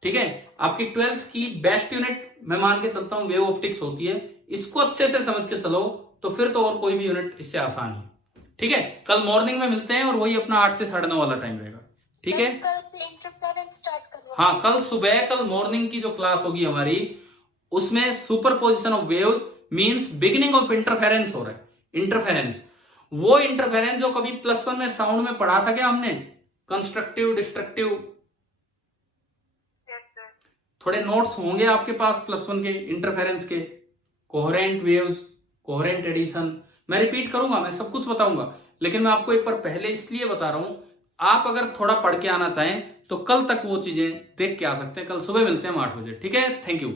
ठीक है, आपकी 12th की बेस्ट यूनिट मैं मान के चलता हूं वेव ऑप्टिक्स होती है। इसको अच्छे से समझ के चलो, तो फिर तो और कोई भी यूनिट इससे आसान है। ठीक है, कल मॉर्निंग में मिलते हैं और वही अपना 8 से 9:30 वाला टाइम रहेगा। ठीक है, कल से इंटरफेरेंस स्टार्ट करवा। हाँ, कल सुबह, कल मॉर्निंग की जो क्लास होगी हमारी, उसमें superposition of waves means beginning of interference हो रहा है। इंटरफेरेंस, वो इंटरफेरेंस जो कभी +1 में साउंड में पढ़ा था क्या हमने, कंस्ट्रक्टिव, डिस्ट्रक्टिव। Yes sir. थोड़े नोट्स होंगे आपके पास +1 के इंटरफेरेंस के, कोहेरेंट वेव्स, कोहेरेंट एडिशन। मैं रिपीट करूंगा, मैं सब कुछ बताऊंगा, लेकिन मैं आपको एक बार पहले इसलिए बता रहा हूं, आप अगर थोड़ा पढ़ के आना चाहें तो कल तक वो चीजें देख के आ सकते हैं। कल सुबह मिलते हैं हम 8 बजे। ठीक है, थैंक यू।